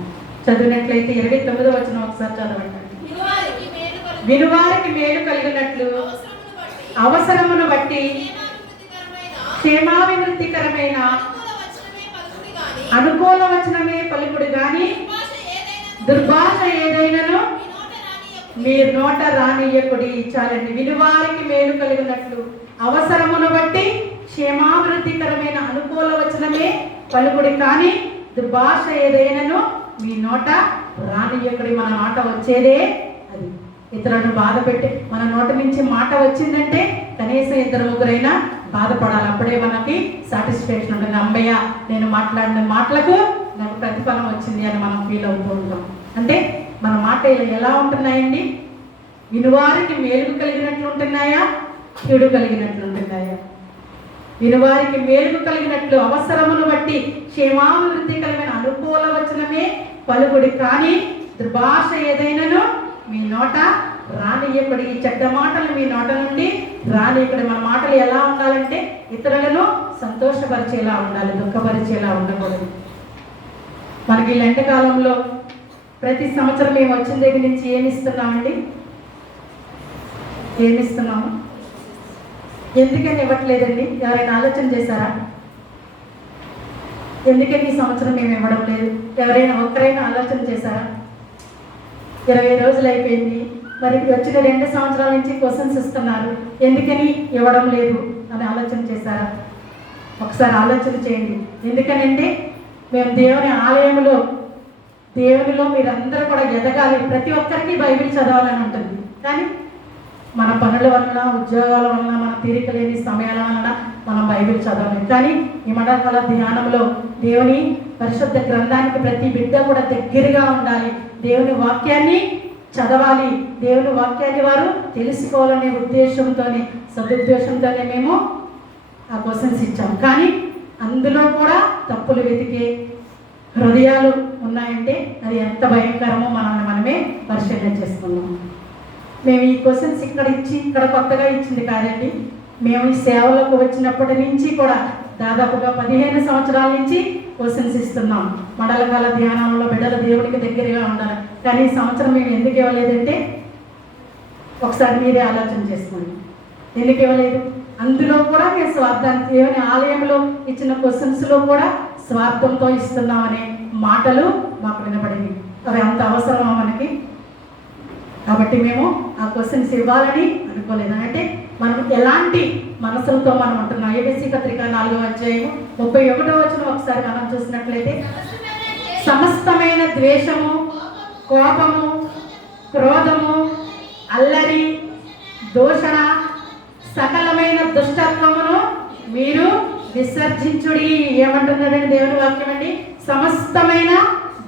చదివినట్లయితే 29వ వచనం ఒకసారి చదవండి. వినువారికి మేలు కలిగినట్లు అవసరమును బట్టి క్షేమాభివృద్ధికరమైన అనుకూల వచనమే పలుకుడు గాని దుర్భాష ఏదైనాను మీరు నోట రానియ్యకుడి. చాలండి. వినువారికి మేలు కలిగినట్లు అవసరమును బట్టి క్షేమాభివృద్ధికరమైన అనుకూల వచనమే పలుకుడి కానీ దుర్భాష ఏదైనాను మీ నోట రానియ్యకుడి. మన నోట వచ్చేదే అది. ఇతరులను బాధ పెట్టి మన నోటి నుంచి మాట వచ్చిందంటే కనీసం ఇద్దరు ముగ్గురైనా బాధపడాలి. అప్పుడే మనకి సాటిస్ఫాక్షన్ ఉంటుంది. అమ్మయ్య, నేను మాట్లాడిన మాటలకు నాకు ప్రతిఫలం వచ్చింది అని మనం ఫీల్ అవుతూ ఉంటాం. అంటే మన మాటలు ఎలా ఉంటున్నాయండి? వినువారికి మేలు కలిగినట్లు ఉంటున్నాయా, కీడు కలిగినట్లు ఉంటున్నాయా? వినువారికి మేలు కలిగినట్లు అవసరమును బట్టి క్షేమాభివృద్ధి కలిగిన అనుకూల వచనమే పలుకుడి, కానీ దుర్భాష ఏదైనాను మీ నోట రానియకుడి. ఈ చెడ్డ మాటలు మీ నోట నుండి రానియకుడి. మన మాటలు ఎలా ఉండాలంటే ఇతరులను సంతోషపరిచేలా ఉండాలి, దుఃఖపరిచేలా ఉండకూడదు. మనకి ఈ ఎండాకాలంలో ప్రతి సంవత్సరం మేము వచ్చిన దగ్గర నుంచి ఏమిస్తున్నామండి? ఏమిస్తున్నాము? ఎందుకని ఇవ్వట్లేదండి? ఎవరైనా ఆలోచన చేశారా? ఎందుకని ఈ సంవత్సరం మేము ఇవ్వడం లేదు? ఎవరైనా ఒక్కరైనా ఆలోచన చేశారా? 20 రోజులు అయిపోయింది, మరి వచ్చిన 2 సంవత్సరాల నుంచి క్వశ్చన్స్ ఇస్తున్నారు, ఎందుకని ఇవ్వడం లేదు అని ఆలోచన చేశారా? ఒకసారి ఆలోచన చేయండి. ఎందుకనంటే మేము దేవుని ఆలయంలో, దేవునిలో మీరందరూ కూడా ఎదగాలి. ప్రతి ఒక్కరికి బైబిల్ చదవాలని ఉంటుంది. కానీ మన పనుల వలన, ఉద్యోగాల వలన, మన తీరిక లేని సమయాల వలన మనం బైబిల్ చదవలేము. కానీ ఈ మండలకాల ధ్యానంలో దేవుని పరిశుద్ధ గ్రంథానికి ప్రతి బిడ్డ కూడా దగ్గరగా ఉండాలి. దేవుని వాక్యాన్ని చదవాలి. దేవుని వాక్యాన్ని వారు తెలుసుకోవాలనే ఉద్దేశంతోనే, సదుద్దేశంతోనే మేము ఆ క్వశ్చన్స్ ఇచ్చాం. కానీ అందులో కూడా తప్పులు వెతికే హృదయాలు ఉన్నాయంటే అది ఎంత భయంకరమో మనల్ని మనమే పరిశీలన చేసుకున్నాం. మేము ఈ క్వశ్చన్స్ ఇక్కడ ఇచ్చి, ఇక్కడ కొత్తగా ఇచ్చింది కాదండి. మేము ఈ సేవలకు వచ్చినప్పటి నుంచి కూడా దాదాపుగా 15 సంవత్సరాల నుంచి క్వశ్చన్స్ ఇస్తున్నాం. మండలకాల ధ్యానంలో బిడ్డల దేవునికి దగ్గరగా ఉండాలి. కానీ ఈ సంవత్సరం మేము ఎందుకు ఇవ్వలేదంటే ఒకసారి మీరే ఆలోచన చేసుకోండి. ఎందుకు ఇవ్వలేదు? అందులో కూడా మేము స్వార్థాన్ని, దేవుని ఆలయంలో ఇచ్చిన క్వశ్చన్స్లో కూడా స్వార్థంతో ఇస్తున్నామనే మాటలు మాకు వినపడింది. అవి అంత అవసరమా మనకి? కాబట్టి మేము ఆ క్వశ్చన్స్ ఇవ్వాలని అనుకోలేదు. అంటే మనం ఎలాంటి మనసులతో మనం ఉంటున్నాం? ఏబీసీ పత్రిక 4వ అధ్యాయం 31వ వచనం ఒకసారి మనం చూసినట్లయితే, సమస్తమైన ద్వేషము, కోపము, క్రోధము, అల్లరి, దూషణ, సకలమైన దుష్టత్వమును మీరు విసర్జించుడి. ఏమంటున్నాడండి దేవుని వాక్యం అండి? సమస్తమైన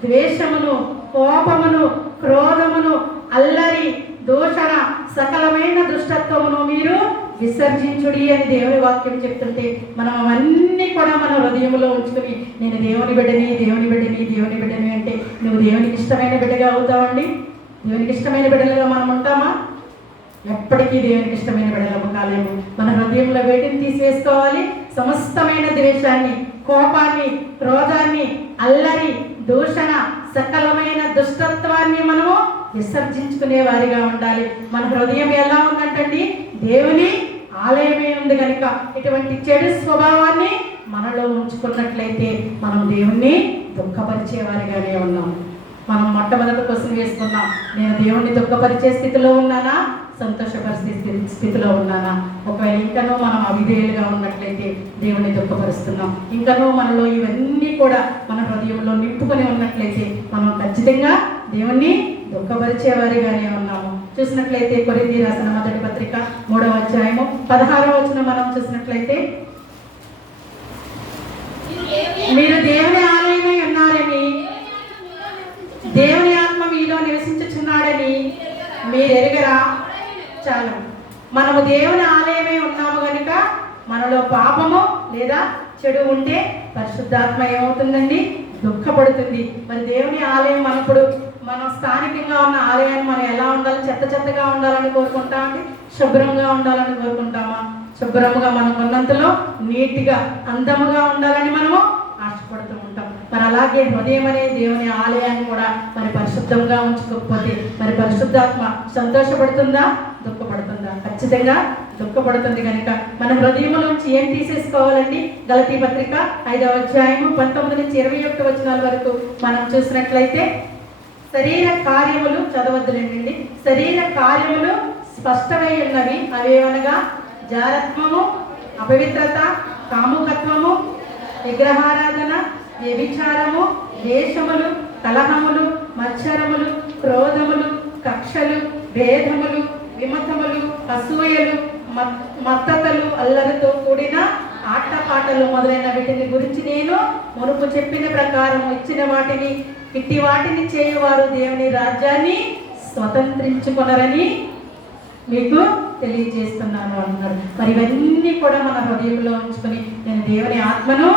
ద్వేషమును, కోపమును, క్రోధమును, అల్లరి, దూషణ, సకలమైన దుష్టత్వమును మీరు విసర్జించుడి అని దేవుని వాక్యం చెప్తుంటే మనం అవన్నీ కూడా మన హృదయంలో ఉంచుకుని నేను దేవుని బిడ్డని, దేవుని బిడ్డని, దేవుని బిడ్డని అంటే నువ్వు దేవునికి ఇష్టమైన బిడ్డగా అవుతావండి? దేవునికి ఇష్టమైన బిడ్డలుగా మనం ఉంటామా? ఎప్పటికీ దేవునికి ఇష్టమైన బిడ్డలు కాలేము. మన హృదయంలో వేటిని తీసివేసుకోవాలి? సమస్తమైన ద్వేషాన్ని, కోపాన్ని, క్రోధాన్ని, అల్లరి, దూషణ, సకలమైన దుష్టత్వాన్ని మనము విసర్జించుకునే వారిగా ఉండాలి. మన హృదయం ఎలా ఉందంటండి? దేవుని ఆలయమే ఉంది కనుక ఇటువంటి చెడు స్వభావాన్ని మనలో ఉంచుకున్నట్లయితే మనం దేవుణ్ణి దుఃఖపరిచే వారిగానే ఉన్నాం. మనం మొట్టమొదటి క్వశ్చన్ వేసుకున్నాం, నేను దేవుణ్ణి దుఃఖపరిచే స్థితిలో ఉన్నానా, సంతోషపరిచే స్థితిలో ఉన్నానా? ఒకవేళ ఇంకనూ మనం అవిధేయులుగా ఉన్నట్లయితే దేవుణ్ణి దుఃఖపరుస్తున్నాం. ఇంకనూ మనలో ఇవన్నీ కూడా మన హృదయంలో నింపుకొని ఉన్నట్లయితే మనం ఖచ్చితంగా దేవుణ్ణి దుఃఖపరిచేవారిగానే ఉన్నాము. చూసినట్లయితే కొరింథీ రాసిన మొదటి పత్రిక 3వ అధ్యాయము 16వ వచనం మనం చూసినట్లయితే, మీరు దేవుని ఆలయమై ఉన్నారని, దేవుని ఆత్మ మీలో నివసించుచున్నాడని మీరు ఎరుగరా? చాలా మనము దేవుని ఆలయమై ఉన్నాము కనుక మనలో పాపము లేదా చెడు ఉంటే పరిశుద్ధాత్మ ఏమవుతుందండి? దుఃఖపడుతుంది. మరి దేవుని ఆలయం అన్నప్పుడు మనం స్థానికంగా ఉన్న ఆలయాన్ని మనం ఎలా ఉండాలి? చెత్తగా ఉండాలని కోరుకుంటామండి? శుభ్రంగా ఉండాలని కోరుకుంటామా? శుభ్రంగా మనం ఉన్నంతలో నీట్గా, అందముగా ఉండాలని మనము ఆశపడుతూ ఉంటాం. మరి అలాగే హృదయం అనే దేవుని ఆలయాన్ని కూడా మరి పరిశుద్ధంగా ఉంచుకోకపోతే మరి పరిశుద్ధాత్మ సంతోషపడుతుందా, దుఃఖపడుతుందా? ఖచ్చితంగా దుఃఖపడుతుంది. కనుక మన హృదయంలోంచి ఏం తీసేసుకోవాలండి? గలతీ పత్రిక 5వ అధ్యాయము 19 నుంచి 21 వచనాల వరకు మనం చూసినట్లయితే, శరీర కార్యములు చదవద్దులేండి. శరీర కార్యములు స్పష్టమై ఉన్నవి. అవేవనగా జారత్వము, అపవిత్రత, కాముకత్వము, విగ్రహారాధన, వ్యభిచారము, ద్వేషములు, కలహములు, మత్సరములు, క్రోధములు, కక్షలు, భేదములు, విమతములు, అసూయలు, మత్తతలు, అల్లరితో కూడిన ఆటపాటలు మొదలైన వీటిని గురించి నేను మునుపు చెప్పిన ప్రకారం ఇచ్చిన వాటిని ఇట్టి వాటిని చేయువారు దేవుని రాజ్యాన్ని స్వతంత్రించుకొనరని మీకు తెలియజేస్తున్నాను అన్నాడు. మరి ఇవన్నీ కూడా మన హృదయంలో ఉంచుకొని నేను దేవుని ఆత్మను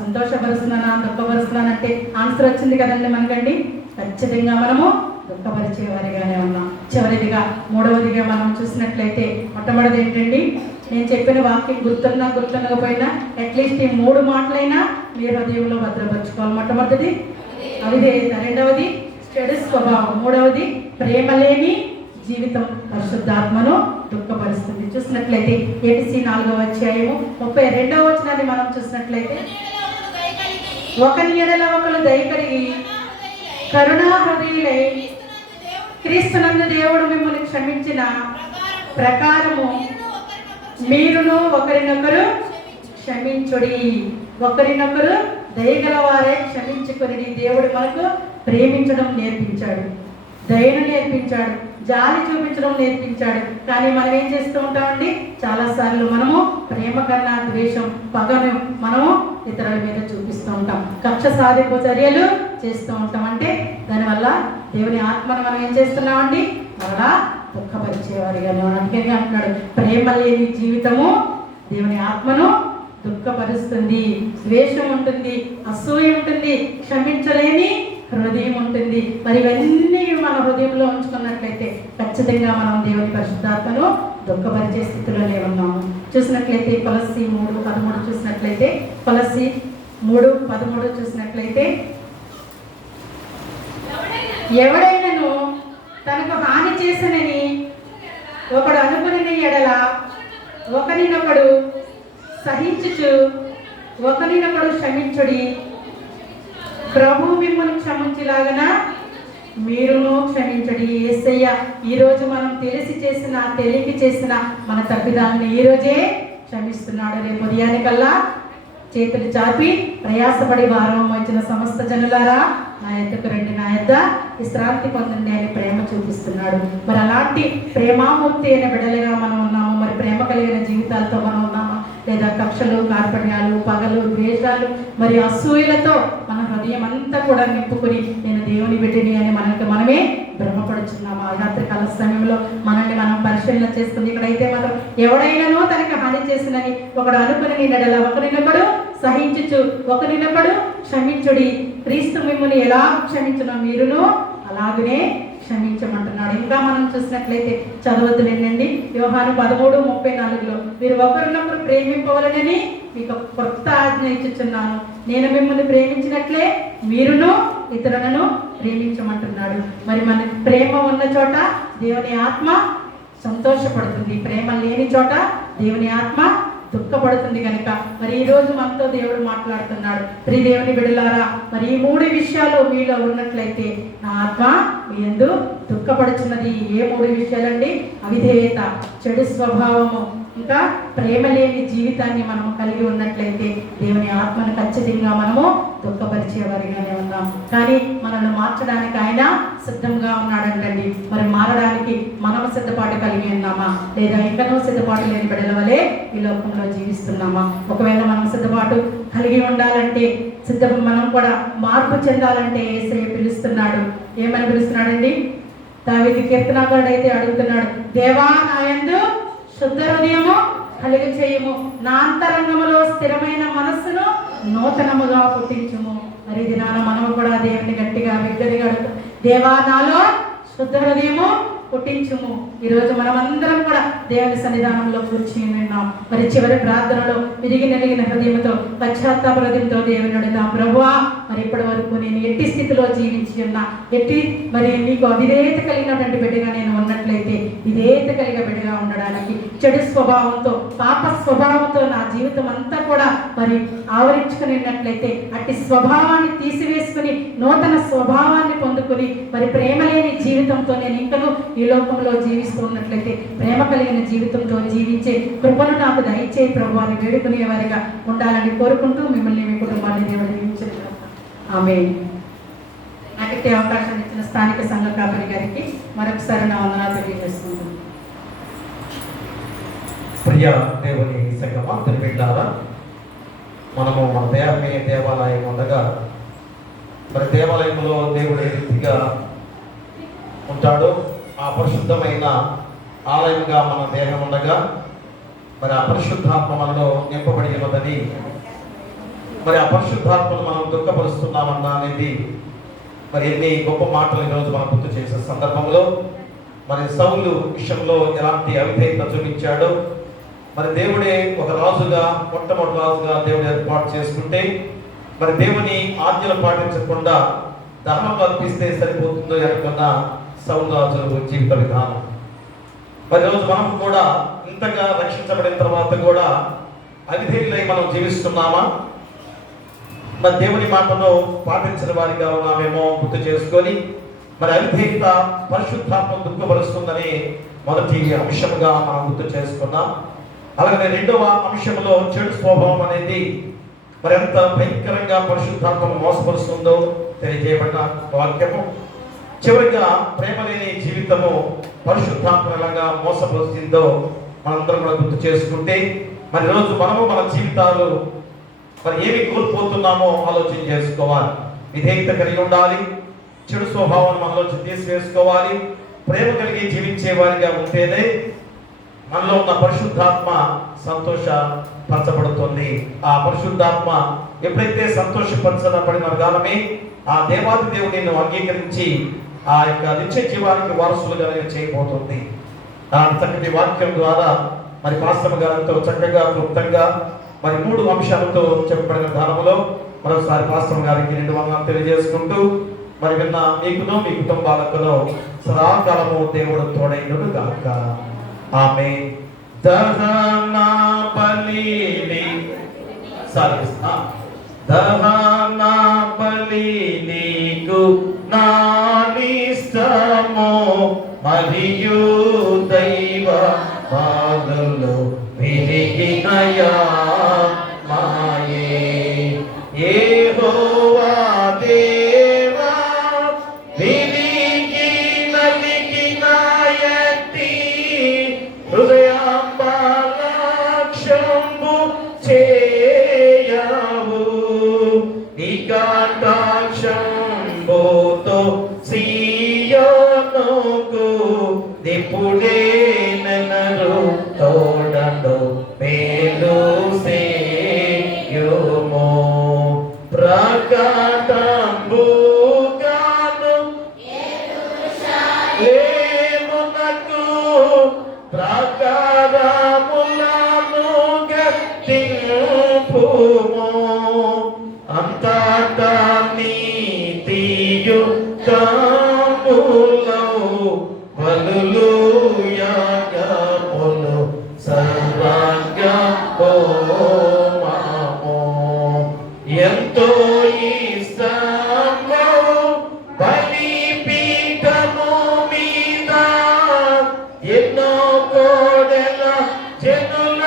సంతోషపరుస్తున్నానా దుఃఖపరుస్తున్నానంటే ఆన్సర్ వచ్చింది కదండి మనకండి. ఖచ్చితంగా మనము దుఃఖపరిచేవారిగానే ఉన్నాం. చివరిదిగా మూడవదిగా మనం చూసినట్లయితే మొట్టమొదటిది ఏంటండి, నేను చెప్పిన వాక్యం గుర్తుండకపోయినా అట్లీస్ట్ ఈ 3 మాటలైనా మీ హృదయంలో భద్రపరచుకోవాలి. మొట్టమొదటిది అవిధేయత, రెండవది చెడు స్వభావం, మూడవది ప్రేమ లేని జీవితం పరిశుద్ధాత్మను దుఃఖపరుస్తుంది. చూసినట్లయితే ఏబిసి 4వ అధ్యాయము 32వ వచనాన్ని మనం చూసినట్లయితే, ఒకరి ఎడల ఒకరు దయకలిగి కరుణా హృదయులై క్రీస్తునందు దేవుడు మిమ్మల్ని క్షమించిన ప్రకారము మీరును ఒకరినొకరు క్షమించుడి. ఒకరినొకరు దయగలవారే క్షమించుకొని దేవుడు మనకు ప్రేమించడం నేర్పించాడు, దయను నేర్పించాడు, జాలి చూపించడం నేర్పించాడు. కానీ మనం ఏం చేస్తూ ఉంటామండి, చాలాసార్లు మనము ప్రేమ కన్నా ద్వేషం, పగను మనము ఇతరుల మీద చూపిస్తూ ఉంటాం, కక్ష సాధింపు చర్యలు చేస్తూ ఉంటాం. అంటే దానివల్ల దేవుని ఆత్మను మనం ఏం చేస్తున్నామండి, మరలా దుఃఖపరిచేవారిగానే. అందుకే అంటున్నాడు, ప్రేమ లేని జీవితము దేవుని ఆత్మను దుఃఖపరుస్తుంది, ద్వేషం ఉంటుంది, అసూయ ఉంటుంది, క్షమించలేని హృదయం ఉంటుంది. మరి ఇవన్నీ మన హృదయంలో ఉంచుకున్నట్లయితే ఖచ్చితంగా మనం దేవుని పరిశుద్ధాత్మను దుఃఖపరిచే స్థితిలోనే ఉన్నాము. చూసినట్లయితే కొలస్సీ 3:13 చూసినట్లయితే, కొలస్సీ 3:13 చూసినట్లయితే, ఎవడైనను తనకు హాని చేసనని ఒకడు అనుకుని ఎడల ఒకరినొకడు సహించుచు ఒకరినొకడు క్షమించుడి. ప్రభు మిమ్మల్ని క్షమించలాగన మీరును క్షమించడి. యేసయ్య ఈరోజు మనం తెలిసి చేసిన తెలియక చేసిన మన తప్పిదాన్ని ఈరోజే క్షమిస్తున్నాడు. రేపు ఉదయానికల్లా చేతులు చాపి ప్రయాసపడి భారం వచ్చిన సమస్త జనులారా నా ఎద్దకు రండి, నా యొద్ద విశ్రాంతి పొందండి అని ప్రేమ చూపిస్తున్నాడు. మరి అలాంటి ప్రేమామూర్తి అయిన బిడ్డలుగా మనం ఉన్నాము. మరి ప్రేమ కలిగిన జీవితాలతో మనం ఉన్నామా, లేదా కక్షలు, కార్పణ్యాలు, పగలు, ద్వేషాలు, మరి అసూయలతో మన హృదయం అంతా కూడా నింపుకొని నేను దేవుని బిడ్డని అని మనమే భ్రమపడుచున్నాము. ఆ రాత్రికాల సమయంలో మనల్ని మనం పరిశీలన చేస్తుంది. ఇక్కడైతే మాత్రం ఎవడైనానో తనకి హాని చేసినని ఒకడు అనుకుని నెడల ఒకరినొకడు సహించుచు ఒకరినొకడు క్షమించుడి. క్రీస్తు మిమ్మల్ని ఎలా క్షమించునో మీరును అలాగనే క్షమించమంటున్నాడు. ఇంకా మనం చూసినట్లయితే చదవద్దులేనండి, యోహాను 13:34 మీరు ఒకరినొకరు ప్రేమింపవలనని మీకు కొత్త ఆజ్ఞ ఇచ్చుచున్నాను, నేను మిమ్మల్ని ప్రేమించినట్లే మీరును ఇతరులను ప్రేమించమంటున్నాడు. మరి మన ప్రేమ ఉన్న చోట దేవుని ఆత్మ సంతోషపడుతుంది, ప్రేమ లేని చోట దేవుని ఆత్మ దుఃఖపడుతుంది. కనుక మరి ఈరోజు మనతో దేవుడు మాట్లాడుతున్నాడు, ప్రియ దేవుని బిడ్డలారా, మరి ఈ 3 విషయాలు మీలో ఉన్నట్లయితే నా ఆత్మ మీ యందు దుఃఖపడుచున్నది. ఏ 3 విషయాలండి? అవిధేయత, చెడు స్వభావము, ఇంకా ప్రేమ లేని జీవితాన్ని మనము కలిగి ఉన్నట్లయితే దేవుని ఆత్మను ఖచ్చితంగా మనము దుఃఖపరిచేవారిగానే ఉన్నాం. కానీ మనల్ని మార్చడానికి ఆయన సిద్ధంగా ఉన్నాడంటండి. మరి మారడానికి మనము సిద్ధపాటు కలిగి ఉన్నామా, లేదా ఇంకనూ సిద్ధపాటు లేని బిడ్డల వలె ఈ లోకంలో జీవిస్తున్నామా? ఒకవేళ మనం సిద్ధపాటు కలిగి ఉండాలంటే, మనం కూడా మార్పు చెందాలంటే యేసయ్య పిలుస్తున్నాడు. ఏమని పిలుస్తున్నాడండి? దావీదు కీర్తనాకారుడు అయితే అడుగుతున్నాడు, దేవా నా యందు శుద్ధ హృదయము కలిగి చేయము, నా అంతరంగములో స్థిరమైన మనస్సును నూతనముగా పుట్టించుము. మరి దినాన మనము కూడా దేవుని గట్టిగా బిగ్గరగా అడుగు, దేవా నాలో శుద్ధ హృదయము పుట్టించుము. ఈరోజు మనమందరం కూడా దేవుని సన్నిధానంలో కూర్చుని ఉన్నాం. మరి చివరి ప్రార్థనలో విరిగి నలిగిన హృదయంతో, పశ్చాత్తాప హృదయంతో దేవుని అడుగుదాం, ప్రభువా మరి ఇప్పటి వరకు నేను ఎట్టి స్థితిలో జీవించి ఉన్నా, మరి నీకు అవిధేయత కలిగినటువంటి బిడ్డగా నేను ఉన్నట్లయితే విధేయత కలిగిన బిడ్డగా ఉండడానికి, చెడు స్వభావంతో, పాప స్వభావంతో నా జీవితం అంతా కూడా మరి ఆవరించుకుని ఉన్నట్లయితే అట్టి స్వభావాన్ని తీసివేసుకుని నూతన స్వభావాన్ని పొందుకుని మరి ప్రేమ లేని జీవితంతో నేను ఇంకను ఈ లోకంలో జీవిస్తూ ఉన్నట్లయితే ప్రేమ కలిగిన జీవితంతో జీవించే కృపను నాకు దయచేయి ప్రభు అని వేడుకునే వారిగా ఉండాలని కోరుకుంటూ మిమ్మల్ని, మీ కుటుంబాన్ని దేవుడు దీవించను. ఆమేన్. నాకు అవకాశం మన స్థానిక సంఘ కాపరి గారికి మరొకసారి నా వందనాలు తెలియజేస్తున్నాను. ప్రియ దేవుని సంగమా తెలిపెట్టారా, మనము మన దేవాలయం ఉండగా మరి దేవాలయంలో దేవుడు ఏ రీతిగా ఉంటాడో ఆ పరిశుద్ధమైన ఆలయంగా మన దేహం ఉండగా మరి ఆ పరిశుద్ధాత్మ మనలో నింపబడి ఉన్నదని, మరి ఆ పరిశుద్ధాత్మను మనం దుఃఖపరుస్తున్నామన్నా అనేది మరి ఎన్ని గొప్ప మాటలు ఈరోజు మనం గుర్తు చేసే సందర్భంలో మరి సౌలు విషయంలో ఎలాంటి అవిధేయత చూపించాడో, మరి దేవుడే ఒక రాజుగా మొట్టమొదటి రాజుగా దేవుడు ఏర్పాటు చేసుకుంటే మరి దేవుని ఆజ్ఞలు పాటించకుండా దహనం అర్పిస్తే సరిపోతుందో అనుకున్న సౌలు రాజు జీవిత విధానం. మరి రోజు మనం కూడా ఇంతగా రక్షించబడిన తర్వాత కూడా అవిధేయులై మనం జీవిస్తున్నామా? మరి దేవుని మాటను పాటించిన వారిగా ఉన్నామేమో గుర్తు చేసుకొని, మరి అవిధేయత పరిశుద్ధాత్మ దుఃఖపరుస్తుందని మొదటి అంశంగా మనం గుర్తు చేసుకున్నాం. అలాగే రెండవ అంశంలో చెడు స్వభావం అనేది మరి ఎంత భయంకరంగా పరిశుద్ధాత్మను మోసపరుస్తుందో తెలియజేయబడిన వాక్యము. చివరిగా ప్రేమ లేని జీవితము పరిశుద్ధాత్మ ఎలాగా మోసపరుస్తుందో మనందరం కూడా గుర్తు చేసుకుంటే, మరి రోజు మనము మన జీవితాలు మరి ఏమి కోల్పోతున్నామో ఆలోచన చేసుకోవాలి. విధేయత కలిగి ఉండాలి, చెడు స్వభావాన్ని మనలో తీసివేసుకోవాలి. ప్రేమ కలిగి జీవించే వారిగా ఉంటేనే మనలో ఉన్న పరిశుద్ధాత్మ సంతోషపరచబడుతుంది. ఆ పరిశుద్ధాత్మ ఎప్పుడైతే సంతోషపరచబడిన కాలమే ఆ దేవాది దేవుడు నిన్ను అంగీకరించి ఆ యొక్క నిత్య జీవానికి వారసులుగా చేయబోతుంది. అలాంటి చక్కటి వాక్యం ద్వారా మరి పాస్టర్ గారితో చక్కగా క్లుప్తంగా మరి 3 అంశాలతో చెప్పబడిన ధారములో మరోసారి పాస్టర్ గారికి 2 వందనాలు తెలియజేసుకుంటూ మరి విన్న మీకును మీ కుటుంబాలకును సదాకాలము దేవుడు తోడైనడు గాక. ఆమేన్. దహన బలిని దహన బలి నీకు నానిష్టము మరియు దైవ బాధలు విరిగినయా మాయే యెహోవా దేవా విరిగి నలిగిన ఎత్తి హృదయాంబలక్షంబు చేయవు నికటాక్షంబుతో సియోనుకు దిప్పుడే ననరు తోడండు మేలు సేయుము ప్రకటంబుగాను ఏమునకు ప్రకారములను గట్టింపుము అంతటా నీతియుక్తములౌ బలులు యాగములు సర్వాంగహోమము ఎంతో ఇష్టము బలిపీఠము మీద ఎన్నో కోడెల జనుల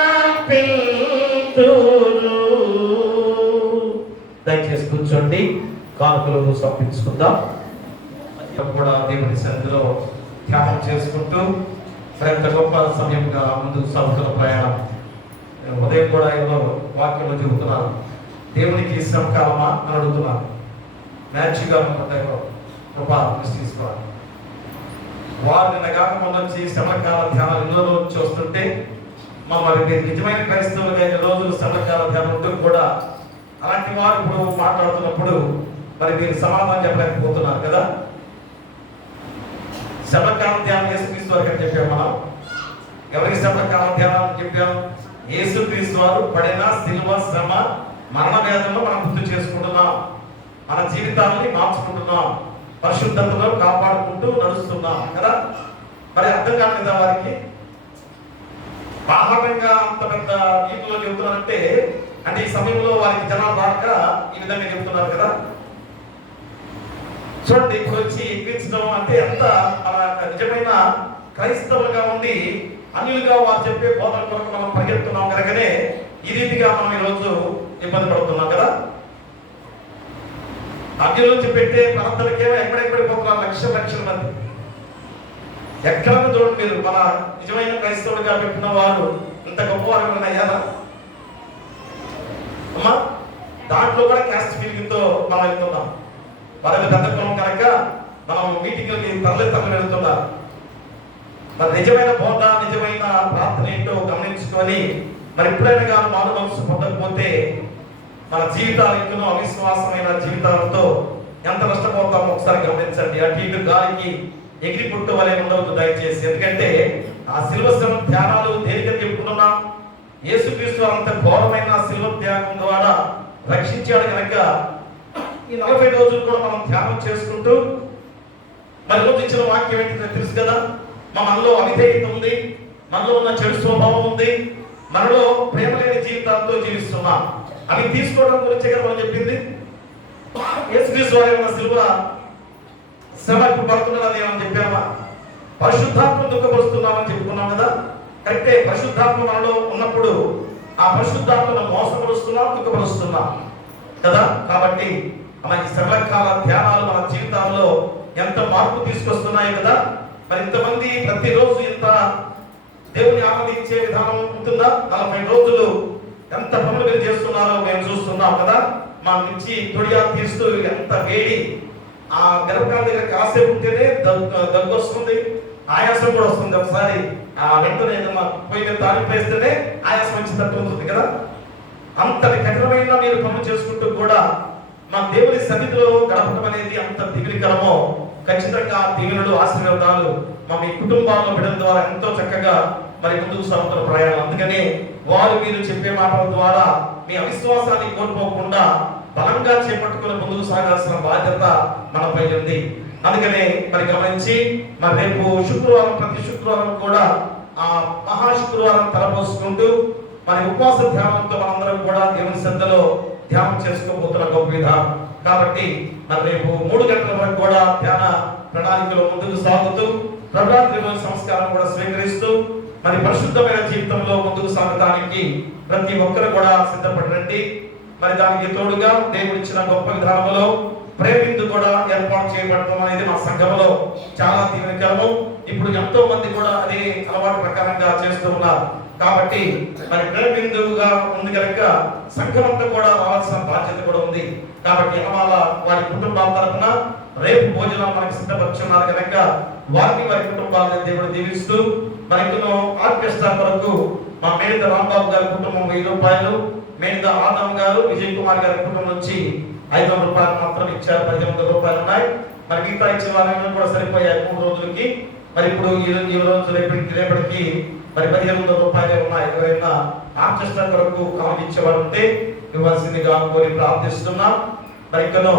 పిలుతురు. దయచేసి కూర్చోండి, కానుకలు సమర్పించుకుందాం. కూడా దేవుని సన్నిధిలో ధ్యానం చేసుకుంటూ మరింత గొప్ప సమయంగా ముందు సాగుతున్న ప్రయాణం. ఉదయం కూడా ఏదో వాక్యంలో చెబుతున్నాను, దేవునికి శ్రమకాలమా అని అడుగుతున్నాను. మ్యాచ్గా కృపా తీసుకోవాలి. వారు నిన్న కాక మొన్న వచ్చి శ్రమకాల ధ్యానాలు ఎన్నో రోజులు చూస్తుంటే మరి నిజమైన క్రైస్తవులుగా ఎన్ని రోజులు శ్రమకాల ధ్యానం ఉంటూ కూడా అలాంటి వారు ఇప్పుడు మాట్లాడుతున్నప్పుడు మరి మీరు సమాధానం చెప్పలేకపోతున్నారు కదా. శ్రమకాల ధ్యానం యేసుక్రీస్తు వారికి అని చెప్పాము. మనం ఎవరికి శ్రమకాల ధ్యానం చెప్పాం? యేసుక్రీస్తు వారు పడిన శిలువ శ్రమ మరణ వేదనలో మనం గుర్తు చేసుకుంటున్నాం. మన జీవితాన్ని మార్చుకుంటున్నాం, పరిశుద్ధతలో కాపాడుకుంటూ నడుస్తున్నాం కదా. మరి అర్థం కాలేదా వారికి? బాహటంగా అంత పెద్ద రీతిలో చెబుతున్నారంటే అంటే ఈ సమయంలో వారికి జనాలు రాక ఈ విధంగా చెబుతున్నారు కదా. చూడండి, ఇప్పుడు వచ్చి ఎక్కించడం అంటే ఎంత నిజమైన క్రైస్తవులుగా ఉండి అన్యులుగా వారు చెప్పే బోధన కొరకు మనం పరిగెత్తున్నాం కనుకనే ఈ రీతిగా మనం ఈరోజు ఇబ్బంది పడుతున్నాం కదా. అగ్నిలోంచి పెట్టే ప్రాంతాలకేమో ఎక్కడెక్కడిపోతున్నారు లక్షల మంది. ఎక్కడన్నా చూడండి మీరు, మన నిజమైన క్రైస్తవుడిగా పెట్టిన వారు ఇంత గొప్పవారు అయ్యారా అమ్మా? దాంట్లో కూడా క్యాస్ట్ ఫీలింగ్ తో మనం వెళ్తున్నాం. వాళ్ళకి పెద్ద కులం కనుక మనం మీటింగ్లకి తరలి వెళ్తున్నాం. మరి నిజమైన బోధ, నిజమైన ప్రార్థన ఏంటో గమనించుకొని మరి ఎప్పుడైనా కానీ మారు మనసు పొందకపోతే మన జీవితాలు ఎన్నో అవిశ్వాసమైన జీవితాలతో ఎంత నష్టపోతామో ఒకసారి గమనించండి. అటు ఇటు గాలికి ఎగిరి పుట్టు వలె ఉండవద్దు దయచేసి. ఎందుకంటే ఆ శిల్వ ధ్యానాలు దేనికని చెప్పుకున్నాం? యేసుక్రీస్తు అంత ఘోరమైన శిల్వ త్యాగం ద్వారా రక్షించాడు కనుక ఈ 40 రోజులు కూడా మనం ధ్యానం చేసుకుంటూ మరి రోజు ఇచ్చిన వాక్యం ఏంటంటే తెలుసు కదా, మనలో అవిధేయత ఉంది, మనలో ఉన్న చెడు స్వభావం ఉంది, మనలో ప్రేమ లేని జీవితాలతో జీవిస్తున్నాం. అవి తీసుకోవడం గురించే కదా మనం చెప్పింది. యేసుక్రీస్తు వారి ఉన్న శిలువ శ్రమ ఇప్పుడు పడుతున్నదని ఏమని చెప్పామా? పరిశుద్ధాత్మ దుఃఖపరుస్తున్నామని చెప్పుకున్నాం కదా. కరెక్టే, పరిశుద్ధాత్మ మనలో ఉన్నప్పుడు ఆ పరిశుద్ధాత్మను మోసపరుస్తున్నాం, దుఃఖపరుస్తున్నాం కదా. కాబట్టి మన ఈ శ్రమకాల ధ్యానాలు మన జీవితాల్లో ఎంత మార్పు తీసుకొస్తున్నాయి కదా. మరి ఇంతమంది ప్రతిరోజు ఇంత దేవుని ఆనందించే విధానం ఉంటుందా? 40 రోజులు ఎంత పనులు మీరు చేస్తున్నారో మేము చూస్తున్నాం కదా. మా నుంచి తొడియా తీస్తూ ఎంత వేడి, ఆ గర్భకాల దగ్గర కాసేపు ఉంటేనే దగ్గు వస్తుంది, ఆయాసం కూడా వస్తుంది. ఒకసారి ఆ వెంటనే ఏదన్నా పోయిన తాలిపేస్తేనే ఆయాసం వచ్చినట్టు ఉంటుంది కదా. అంతటి కఠినమైన మీరు పనులు చేసుకుంటూ కూడా మా దేవుని సన్నిధిలో గడపడం అనేది అంత దిగులికరమో ఖచ్చితంగా దీవెనలు, ఆశీర్వాదాలు మా మీ కుటుంబాల్లో బిడ్డల ద్వారా ఎంతో చక్కగా మరి ముందుకు సాగుతున్న ప్రయాణం. అందుకనే వారు మీరు చెప్పే మాటల ద్వారా మీ అవిశ్వాసాన్ని కోల్పోకుండా బలంగా చేపట్టుకుని ముందుకు సాగాల్సిన బాధ్యత మనపై ఉంది. అందుకనే మరి గమనించి మరి రేపు శుక్రవారం, ప్రతి శుక్రవారం కూడా ఆ మహాశుక్రవారం తలపోసుకుంటూ మరి ఉపవాస ధ్యానంతో మనందరం కూడా దేవుని శ్రద్ధలో ధ్యానం చేసుకోబోతున్న గొప్ప విధానం. కాబట్టి మరి రేపు 3 గంటల వరకు కూడా ధ్యాన ప్రణాళికలో ముందుకు సాగుతూ నవరాత్రి రోజు సంస్కారం కూడా స్వీకరిస్తూ మరి పరిశుద్ధమైన జీవితంలో ముందుకు సాగడానికి ప్రతి ఒక్కరు కూడా సిద్ధపడండి. మరి దానికి తోడుగా దేవుడిచ్చిన గొప్ప విధానంలో ప్రేమిందు కూడా ఏర్పాటు చేయబడటం అనేది మా సంఘంలో చాలా దీవెనకరము. ఇప్పుడు ఎంతో మంది కూడా అదే అలవాటు ప్రకారంగా చేస్తూ ఉన్నారు. కాబట్టి మరి ప్రేమిందుగా ఉంది కనుక సంఘం అంతా కూడా రావాల్సిన బాధ్యత కూడా ఉంది. కాబట్టి అమ్మాల వారి కుటుంబాల తరఫున రేపు భోజనం మనకి సిద్ధపరుచున్నారు కనుక వారిని వారి కుటుంబాలను దేవుడు దీవిస్తూ మరి ఆర్కెస్ట్రా కొరకు మా మేడిద రాంబాబు గారి కుటుంబం 1000 రూపాయలు, మేడిద ఆదాం గారు, విజయ్ కుమార్ గారి కుటుంబం నుంచి 500 రూపాయలు మాత్రం ఇచ్చారు. 1800 రూపాయలు ఉన్నాయి. మరి మిగతా ఇచ్చిన వారిని కూడా సరిపోయాయి 3 రోజులకి. మరి ఇప్పుడు ఈ రోజు రేపటికి మరి 1500 రూపాయలే ఉన్నాయి. ఎవరైనా ఆర్కెస్ట్రా కొరకు కాలం ఇచ్చేవారు ఉంటే ఇవ్వాల్సిందిగా కోరి ప్రార్థిస్తున్నాం. మరి ఇంకనో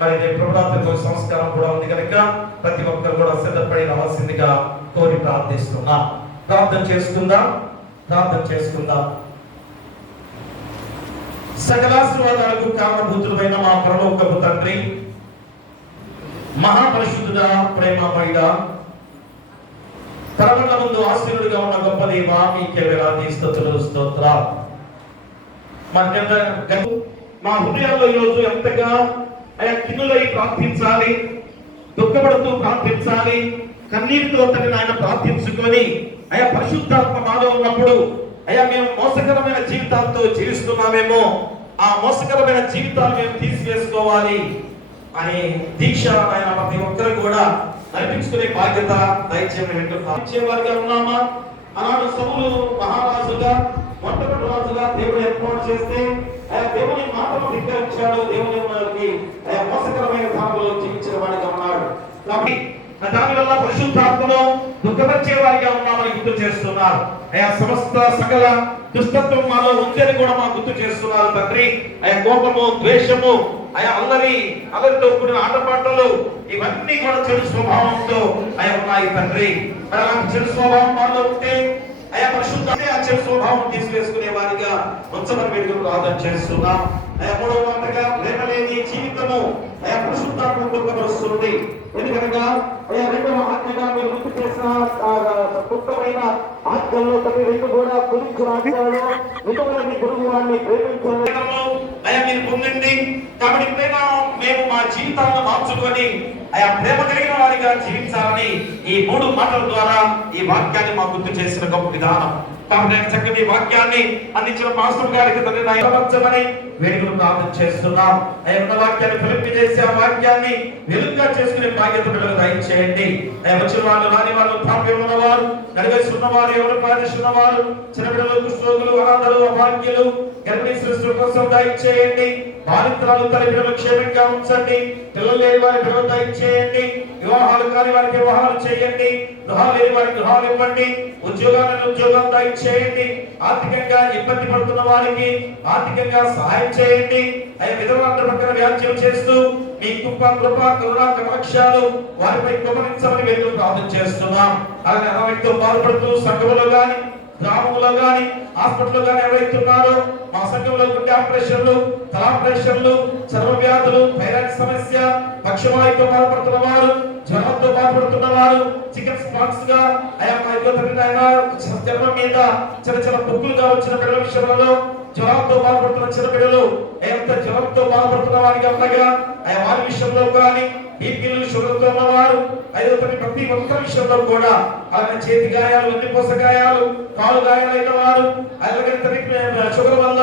మరి ప్రభుత్వ సంస్కారం కూడా ఉంది కనుక ప్రతి ఒక్కరు కూడా సిద్ధపడి రావాల్సిందిగా కోరి ప్రార్థిస్తున్నాం. ప్రార్థన చేసుకుందాం. సకలాశీర్వాదాలకు కారణభూతులైన మా పరలోకపు తండ్రి, మహాపరిశుద్ధుడా, ప్రేమమయుడా, పరమల ముందు ఆశీర్వాదుగా ఉన్న గొప్ప దేవా, మీకే వేలాది స్తుతులు, స్తోత్రాలు. మా హృదయాల్లో ఈరోజు ఎంతగా కిన్నులై ప్రార్థించాలి, దుఃఖపడుతూ ప్రార్థించాలి, కన్నీటితో ఆయన ప్రార్థించుకొని పరిశుద్ధాత్మ మాలో ఉన్నప్పుడు మేము మోసకరమైన జీవితాలతో జీవిస్తున్నామేమో, ఆ మోసకరమైన జీవితాలు మేము తీసివేసుకోవాలి అని దీక్ష ఆయన ప్రతి ఒక్కరు కూడా నడిపించుకునే బాధ్యత దయచేయమని వారిగా ఉన్నామా? ఆనాడు సౌలు మహారాజుగా, మొట్టమొదటి రాజుగా దేవుడు ఏర్పాటు చేస్తే దేవుని మాటను ధిక్కరించాడు. దేవుని వారికి మోసకరమైన ధామలో జీవించిన వాడిగా ఉన్నాడు. కాబట్టి దానివల్ల పరిశుద్ధాత్మను దుఃఖపరిచే వారిగా ఉన్నామని గుర్తు చేస్తున్నారు. సమస్త సకల దుష్టత్వం మాలో ఉందని కూడా మాకు గుర్తు చేస్తున్నారు తండ్రి. కోపము, ద్వేషము, అల్లరితో కూడిన ఆటపాటలు ఇవన్నీ కూడా చెడు స్వభావంతో ఉన్నాయి తండ్రి. అలాంటి చెడు స్వభావం మాలో ఉంటే పరిశుద్ధ ఆ చెడు స్వభావం తీసివేసుకునే వారిగా ఉత్సవం వేడుకలు ప్రార్థన చేస్తున్నాం. 3వ మాటగా ప్రేమ లేని జీవితము పరిశుద్ధాత్మ దుఃఖపరుస్తుంది. ఎందుకనగా 2వ ఆజ్ఞగా మీరు గుర్తు చేసిన దుఃఖమైన ఆజ్ఞల్లో ప్రతి 2 కూడా గురించి రాజ్యాలు నిజమైన గురువు వారిని ప్రేమించాలి మీరు పొందండి. కాబట్టి ఎప్పుడైనా మేము మా జీవితాలను మార్చుకొని ఆయా ప్రేమ కలిగిన వారిగా జీవించాలని ఈ 3 మాటల ద్వారా ఈ వాక్యాన్ని మాకు గుర్తు చేసిన గొప్ప విధానం. కాబట్టి నేను చక్కటి వాక్యాన్ని అందించిన పాస్టర్ గారికి తండ్రి నాయకమని వేడుకలు ప్రార్థన చేస్తున్నాం. ఆయన వాక్యాన్ని ఫలింపి చేసి ఆ వాక్యాన్ని వెలుగుగా చేసుకునే బాధ్యత బిడ్డలకు దయచేయండి. వచ్చిన వాళ్ళు రాని వాళ్ళు తాప్యం ఉన్నవారు నడివేస్తున్న వారు ఎవరు పాటిస్తున్న వారు చిన్న బిడ్డలు కుష్ఠరోగులు అనాథలు అభాగ్యులు గర్భిణీ శిశువుల కోసం దయచేయండి. బాలింతరాలు తల్లి బిడ్డలు క్షేమంగా ఉంచండి. పిల్లలు లేని వారి బిడ్డలు దయచేయండి. వివాహాలు కాని వారికి వివాహాలు చేయండి. గృహాలు లేని వారికి గృహాలు ఇవ్వండి. ఉద్యోగాలను ఉద్యోగాలు దయచేయండి. ఆర్థికంగా ఇబ్బంది పడుతున్న వారికి ఆర్థికంగా సహాయం చేయండి. ఆయన విధులందరి పక్కన వ్యాఖ్యలు చేస్తూ మీ కృప కరుణా కటాక్షాలు వారిపై కుమరించమని వేడుకలు ప్రార్థన చేస్తున్నాం. అలాగే అనారోగ్యంతో బాధపడుతూ సంఘములో గాని గ్రామంలో గాని హాస్పిటల్లో గాని ఎవరైతున్నారో మా సంఘంలో గుండె ఆపరేషన్లు తల ఆపరేషన్లు చర్మ వ్యాధులు థైరాయిడ్ సమస్య పక్షవాయువుతో బాధపడుతున్న వారు జ్వరంతో బాధపడుతున్న వారు చికెన్ స్పాట్స్ గా చర్మం మీద చిన్న చిన్న బుక్కులుగా వచ్చిన బిడ్డల విషయంలో జ్వరంతో బాధపడుతున్న చిన్న బిడ్డలు ఎంత జ్వరంతో బాధపడుతున్న వారికి ఉండగా వారి విషయంలో కానీ బీపీలు షుగర్తో ఉన్నవారు ప్రతి ఒక్క విషయంలో కూడా అలాగే చేతి గాయాలు వెన్నుపూస గాయాలు కాలు గాయాలైన వారు అలాగే షుగర్ వల్ల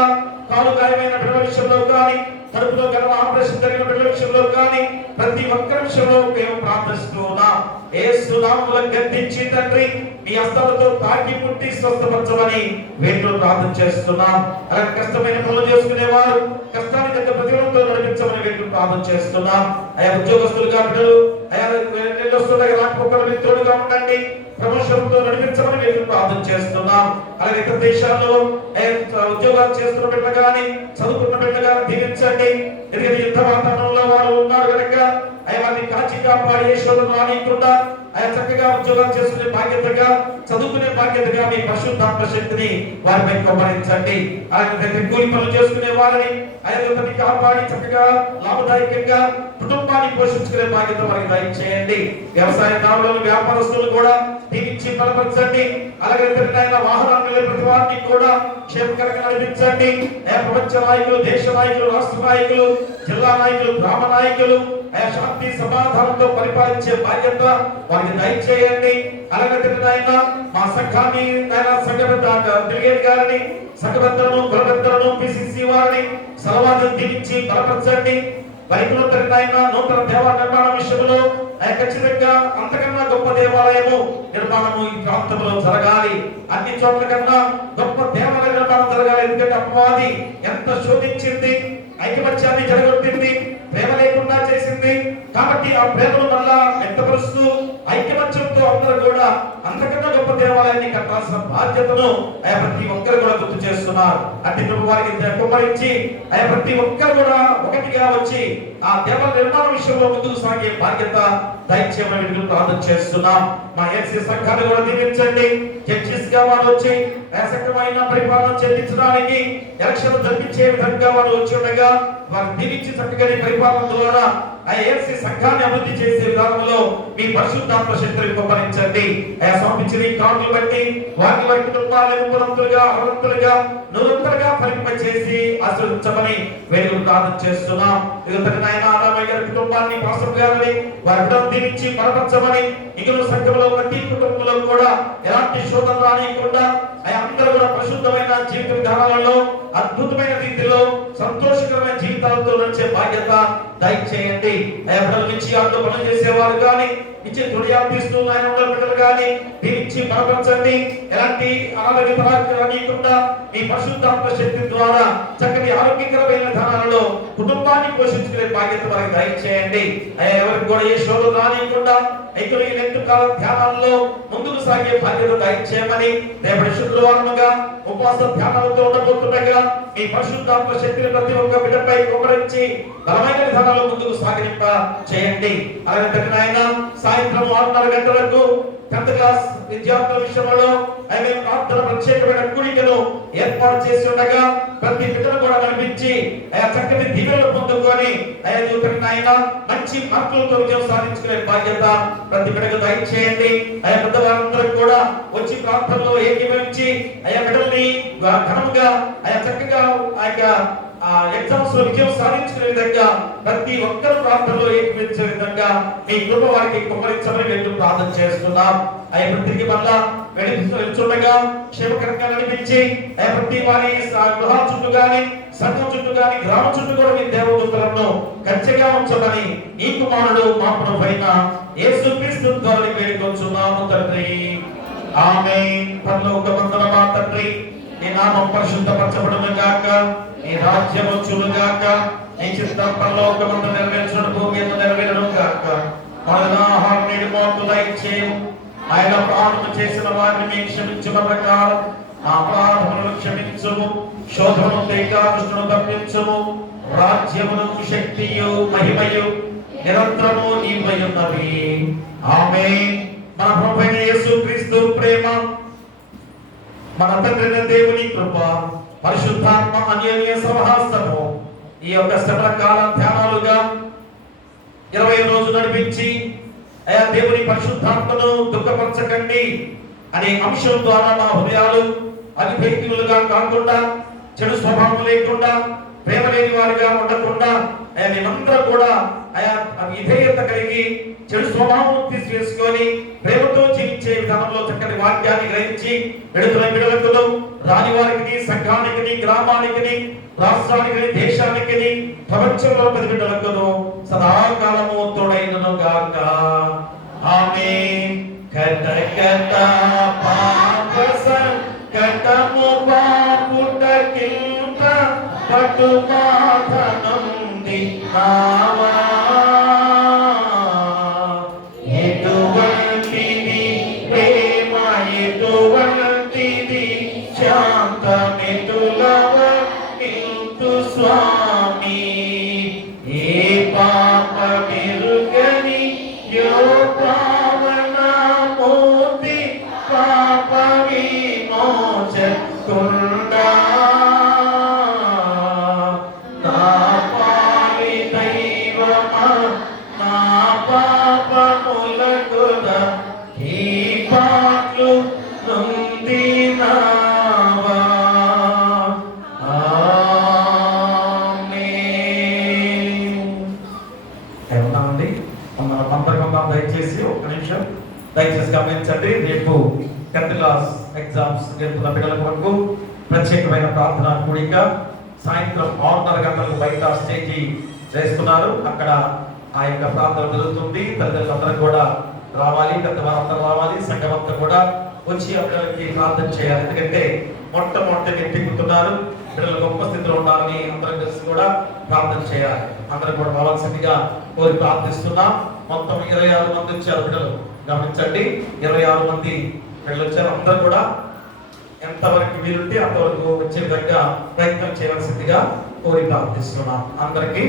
కాలు గాయమైన బిడ్డల విషయంలో కానీ కడుపులో గర్భ ఆపరేషన్ జరిగిన బిడ్డల విషయంలో కానీ ప్రతి ఒక్క విషయంలో మేము ప్రార్థిస్తూ ఉన్నాం. యేసు నామములో గద్దించి తండ్రి మీ హస్తాలతో తాకి ముట్టి స్వస్థపరచమని వేడుకలు ప్రార్థన చేస్తున్నాం. అలాగే కష్టమైన పనులు చేసుకునేవారు కష్టానికి తగ్గ ప్రతిఫలంతో నడిపించమని వేడుకలు ప్రార్థన చేస్తున్నాం. ఆయా ఉద్యోగస్తులుగా బిడ్డలు ఆయా వస్తుండగా రాకపోకల మిత్రులుగా ఉండండి. ప్రమోషన్తో నడిపించమని వేడుకలు ప్రార్థన చేస్తున్నాం. అలాగే ఇతర దేశాల్లో ఉద్యోగాలు చేస్తున్న బిడ్డలు కానీ చదువుకున్న బిడ్డలు కానీ దీవించండి. ఎందుకంటే యుద్ధ వాతావరణంలో వారు ఉన్నారు కనుక వారిని కాచి కాపాడి ఏ శోధన రానియకుండా చక్కగా ఉద్యోగాలు చేసుకునే బాధ్యతగా చదువుకునే బాధ్యతగా మీ పరిశుద్ధాత్మ శక్తిని వారిపై కుమ్మరించండి. అలాగే కూలి పనులు చేసుకునే వారిని ఆయనని కాపాడి చక్కగా లాభదాయకంగా కుటుంబాన్ని పోషించుకునే బాధ్యత వారికి దయచేయండి. వ్యవసాయదారులను వ్యాపారస్తులు కూడా దీవించి బలపరచండి. అలాగే వాహనాలు ప్రతి వారిని కూడా క్షేమకరంగా నడిపించండి. ప్రపంచ నాయకులు దేశ నాయకులు రాష్ట్ర నాయకులు జిల్లా నాయకులు గ్రామ నాయకులు శాంతి సమాధానంతో పరిపాలించే బాధ్యత వారికి దయచేయండి. అలాగే మా సంఘాన్ని గారిని సంఘపెద్దలను కులపెద్దలను పిసిసి వారిని సలవాలు దీవించి బలపరచండి. నూతన దేవాలయ నిర్మాణ విషయంలో ఖచ్చితంగా అంతకన్నా గొప్ప దేవాలయము నిర్మాణము ఈ ప్రాంతంలో జరగాలి. అన్ని చోట్ల కన్నా గొప్ప దేవాలయ నిర్మాణం జరగాలి. ఎందుకంటే అపవాది ఎంత శోధించింది, ఐకమత్యాన్ని జరగొట్టింది, ప్రేమ లేకుండా చేసింది. కాబట్టి ఆ ప్రేమను మళ్ళా వ్యక్తపరుస్తూ ఐకమత్యంతో అందరూ కూడా అంతకన్నా గొప్ప దేవాలయాన్ని కట్టాల్సిన బాధ్యతను ప్రతి ఒక్కరు కూడా గుర్తు చేస్తున్నారు. అంటే వారికి కుమ్మరించి ప్రతి ఒక్కరు కూడా ఒకటిగా వచ్చి ఆ దేవాలయ నిర్మాణ విషయంలో ముందుకు సాగే బాధ్యత దయచేయమని ప్రార్థన చేస్తున్నాం. మా ఎస్సీ సంఘాన్ని కూడా దీవించండి. జడ్జిస్ గా వారు వచ్చి సక్రమైన పరిపాలన చెల్లించడానికి ఎలక్షన్ జరిపించే విధంగా వారు వచ్చి ఉండగా వారు దీవించి చక్కగా పరిపాలన ద్వారా ఆ ఎస్సీ సంఘాన్ని అభివృద్ధి చేసే విధానంలో మీ పరిశుద్ధాత్మ శక్తిని కుమ్మరించండి. సమర్పించిన ఈ కానుకలు బట్టి వారి వారి కుటుంబాలను పురంతులుగా అవంతులుగా నిరంతరంగా ఫలింపచేసి ఆశీర్వదించమని వేడుకలు ప్రార్థన చేస్తున్నాం. కుటుంబాన్ని పాస్టర్ గారిని వారి దీవించి బలపరచమని మిగిలిన సంఘంలో ప్రతి కుటుంబంలో కూడా ఎలాంటి శోధన రానియకుండా అందరూ కూడా పరిశుద్ధమైన జీవిత విధానాలలో అద్భుతమైన రీతిలో సంతోషకరమైన జీవితాలతో నడిచే బాధ్యత దయచేయండి. బిడ్డల నుంచి అందులో పనులు చేసేవారు కానీ ఇచ్చి తొడియాపిస్తూ ఆయన బిడ్డలు కానీ దీనిచ్చి బలపరచండి. ఎలాంటి అనారోగ్య రానియకుండా మీ పరిశుద్ధాత్మ శక్తి ద్వారా చక్కటి ఆరోగ్యకరమైన విధానాలలో కుటుంబాన్ని పోషించుకునే బాధ్యత వారికి దయచేయండి. ఎవరికి కూడా ఏ శోధన రానియకుండా కాల ధ్యానాల్లో ముందుకు సాగే బాధ్యత దయచేయమని రేపటి శుక్రవారముగా ఉపవాస ధ్యానాలతో ఉండబోతుండగా మీ పరిశుద్ధాత్మ శక్తిని ప్రతి ఒక్క బిడ్డపై కుమ్మరించి బలమైన విధానాలు ముందుకు సాగింప చేయండి. అలాగే ఆయన సాయంత్రం 6:30 గంటలకు 10th క్లాస్ విద్యార్థుల విషయంలో ప్రార్థన ప్రత్యేకమైన కూడికను ఏర్పాటు చేసి ఉండగా ప్రతి బిడ్డను కూడా నడిపించి చక్కటి దీవెనలు పొందుకొని ఆయన మంచి మార్కులతో విజయం సాధించుకునే బాధ్యత ప్రతి బిడ్డకు దయచేయండి. పెద్దవారందరూ కూడా వచ్చి ప్రార్థనలో ఏకీభవించి బిడ్డల్ని ఘనంగా చక్కగా ఎగ్జామ్స్ లో విజయం సాధించుకునే విధంగా ప్రతి ఒక్కరు ప్రార్థనలో ఏకీభవించే విధంగా మీ కృప వారికి కుమ్మరించమని వెళ్తూ ప్రార్థన చేస్తున్నాం. అయ్యా తిరిగి మళ్ళా వెళ్తుండగా క్షేమకరంగా నడిపించి ప్రతి వారి గృహ చుట్టూ గాని సంఘం చుట్టూ గాని గ్రామం చుట్టూ కూడా మీ దేవదూతలను కంచెగా ఉంచమని ఈ కుమారుడు మా ప్రభువైన యేసుక్రీస్తు ద్వారా వేడుకొంచున్నాము తండ్రి. ఆమేన్. పరలోకమందున మా తండ్రి, నీ నామం పరిశుద్ధపరచబడును గాక, నీ రాజ్యం వచ్చును గాక, నీ చిత్తం పరలోకమందు నెరవేర్చును భూమి మీద నెరవేరును గాక. మన ఆహారం నేడు మాకు దయచేయము. ఆయన ప్రాణము చేసిన వారిని మేము క్షమించిన ప్రకారం మా అపరాధములను క్షమించుము. శోధనను ఏకాదృష్టిను తప్పించుము. రాజ్యమును శక్తియు మహిమయు నిరంతరము నీవై ఉన్నవి. ఆమేన్. మన ప్రభువైన యేసుక్రీస్తు ప్రేమ, మన తండ్రి దేవుని కృప, పరిశుద్ధాత్మ అన్యోన్య సహవాసము ఈ యొక్క శ్రమల కాల ధ్యానాలుగా 20 రోజులు నడిపించి అయా దేవుని పరిశుద్ధాత్మను దుఃఖపరచకండి అనే అంశం ద్వారా మన హృదయాలు అవిధేయులుగా కాకుండా, చెడు స్వభావం లేకుండా, ప్రేమ లేని వారిగా ఉండకుండా అయా మేమందరూ కూడా అయా విధేయత కలిగి చెడు స్వభావం తీసివేసుకొని ప్రేమతో జీవించే విధానంలో చక్కటి వాక్యాన్ని గ్రహించి విడుదల బిడలకు రాని వారికి, సంఘానికి, గ్రామానికి, రాష్ట్రానికి, దేశానికి, ప్రపంచంలో ప్రతి బిడ్డలకు సదాకాలము తోడైనను గాక. ఆమేన్. కట కట పాప సంకటము పాపుటకింత పటు మాధనుంది నావా. ఎటువంటిది ప్రేమ, ఎటువంటిది శాంతమెటులవ ఇంతు స్వామి. ఏ పాప మెరుగని యో పావనమూర్తి పాప విమోచకుండా. నా పాలి దైవమా, నా పాపములకున ఈ పాటలు నొందినావా. ఏమన్నామండి? మన పంపకం దయచేసి ఒక్క నిమిషం దయచేసి గమనించండి. రేపు 10th క్లాస్ ఎగ్జామ్స్ గెలుపుల పిల్లల కొరకు ప్రత్యేకమైన ప్రార్థన కూడిక సాయంత్రం 6:30 గంటలకు బయట స్టేజీ వేస్తున్నారు. అక్కడ ఆ యొక్క ప్రార్థన జరుగుతుంది. తల్లిదండ్రులందరూ కూడా రావాలి, పెద్దవారందరూ రావాలి, సంఘం అంతా కూడా వచ్చి అందరికి ప్రార్థన చేయాలి. ఎందుకంటే మొట్టమొదటి వ్యక్తిస్తున్నారు, పిల్లలు గొప్ప స్థితిలో ఉండాలని అందరం కలిసి కూడా ప్రార్థన చేయాలి. అందరూ కూడా రావాల్సిందిగా కోరి ప్రార్థిస్తున్నాం. మొత్తం 26 మంది వచ్చారు పిల్లలు. గమనించండి, 26 మంది పిల్లలు వచ్చారు. అందరూ కూడా ఎంతవరకు వీలుంటే అంతవరకు వచ్చే విధంగా ప్రయత్నం చేయవలసిందిగా కోరి ప్రార్థిస్తున్నాం. అందరికీ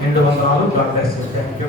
200 వందనాలు.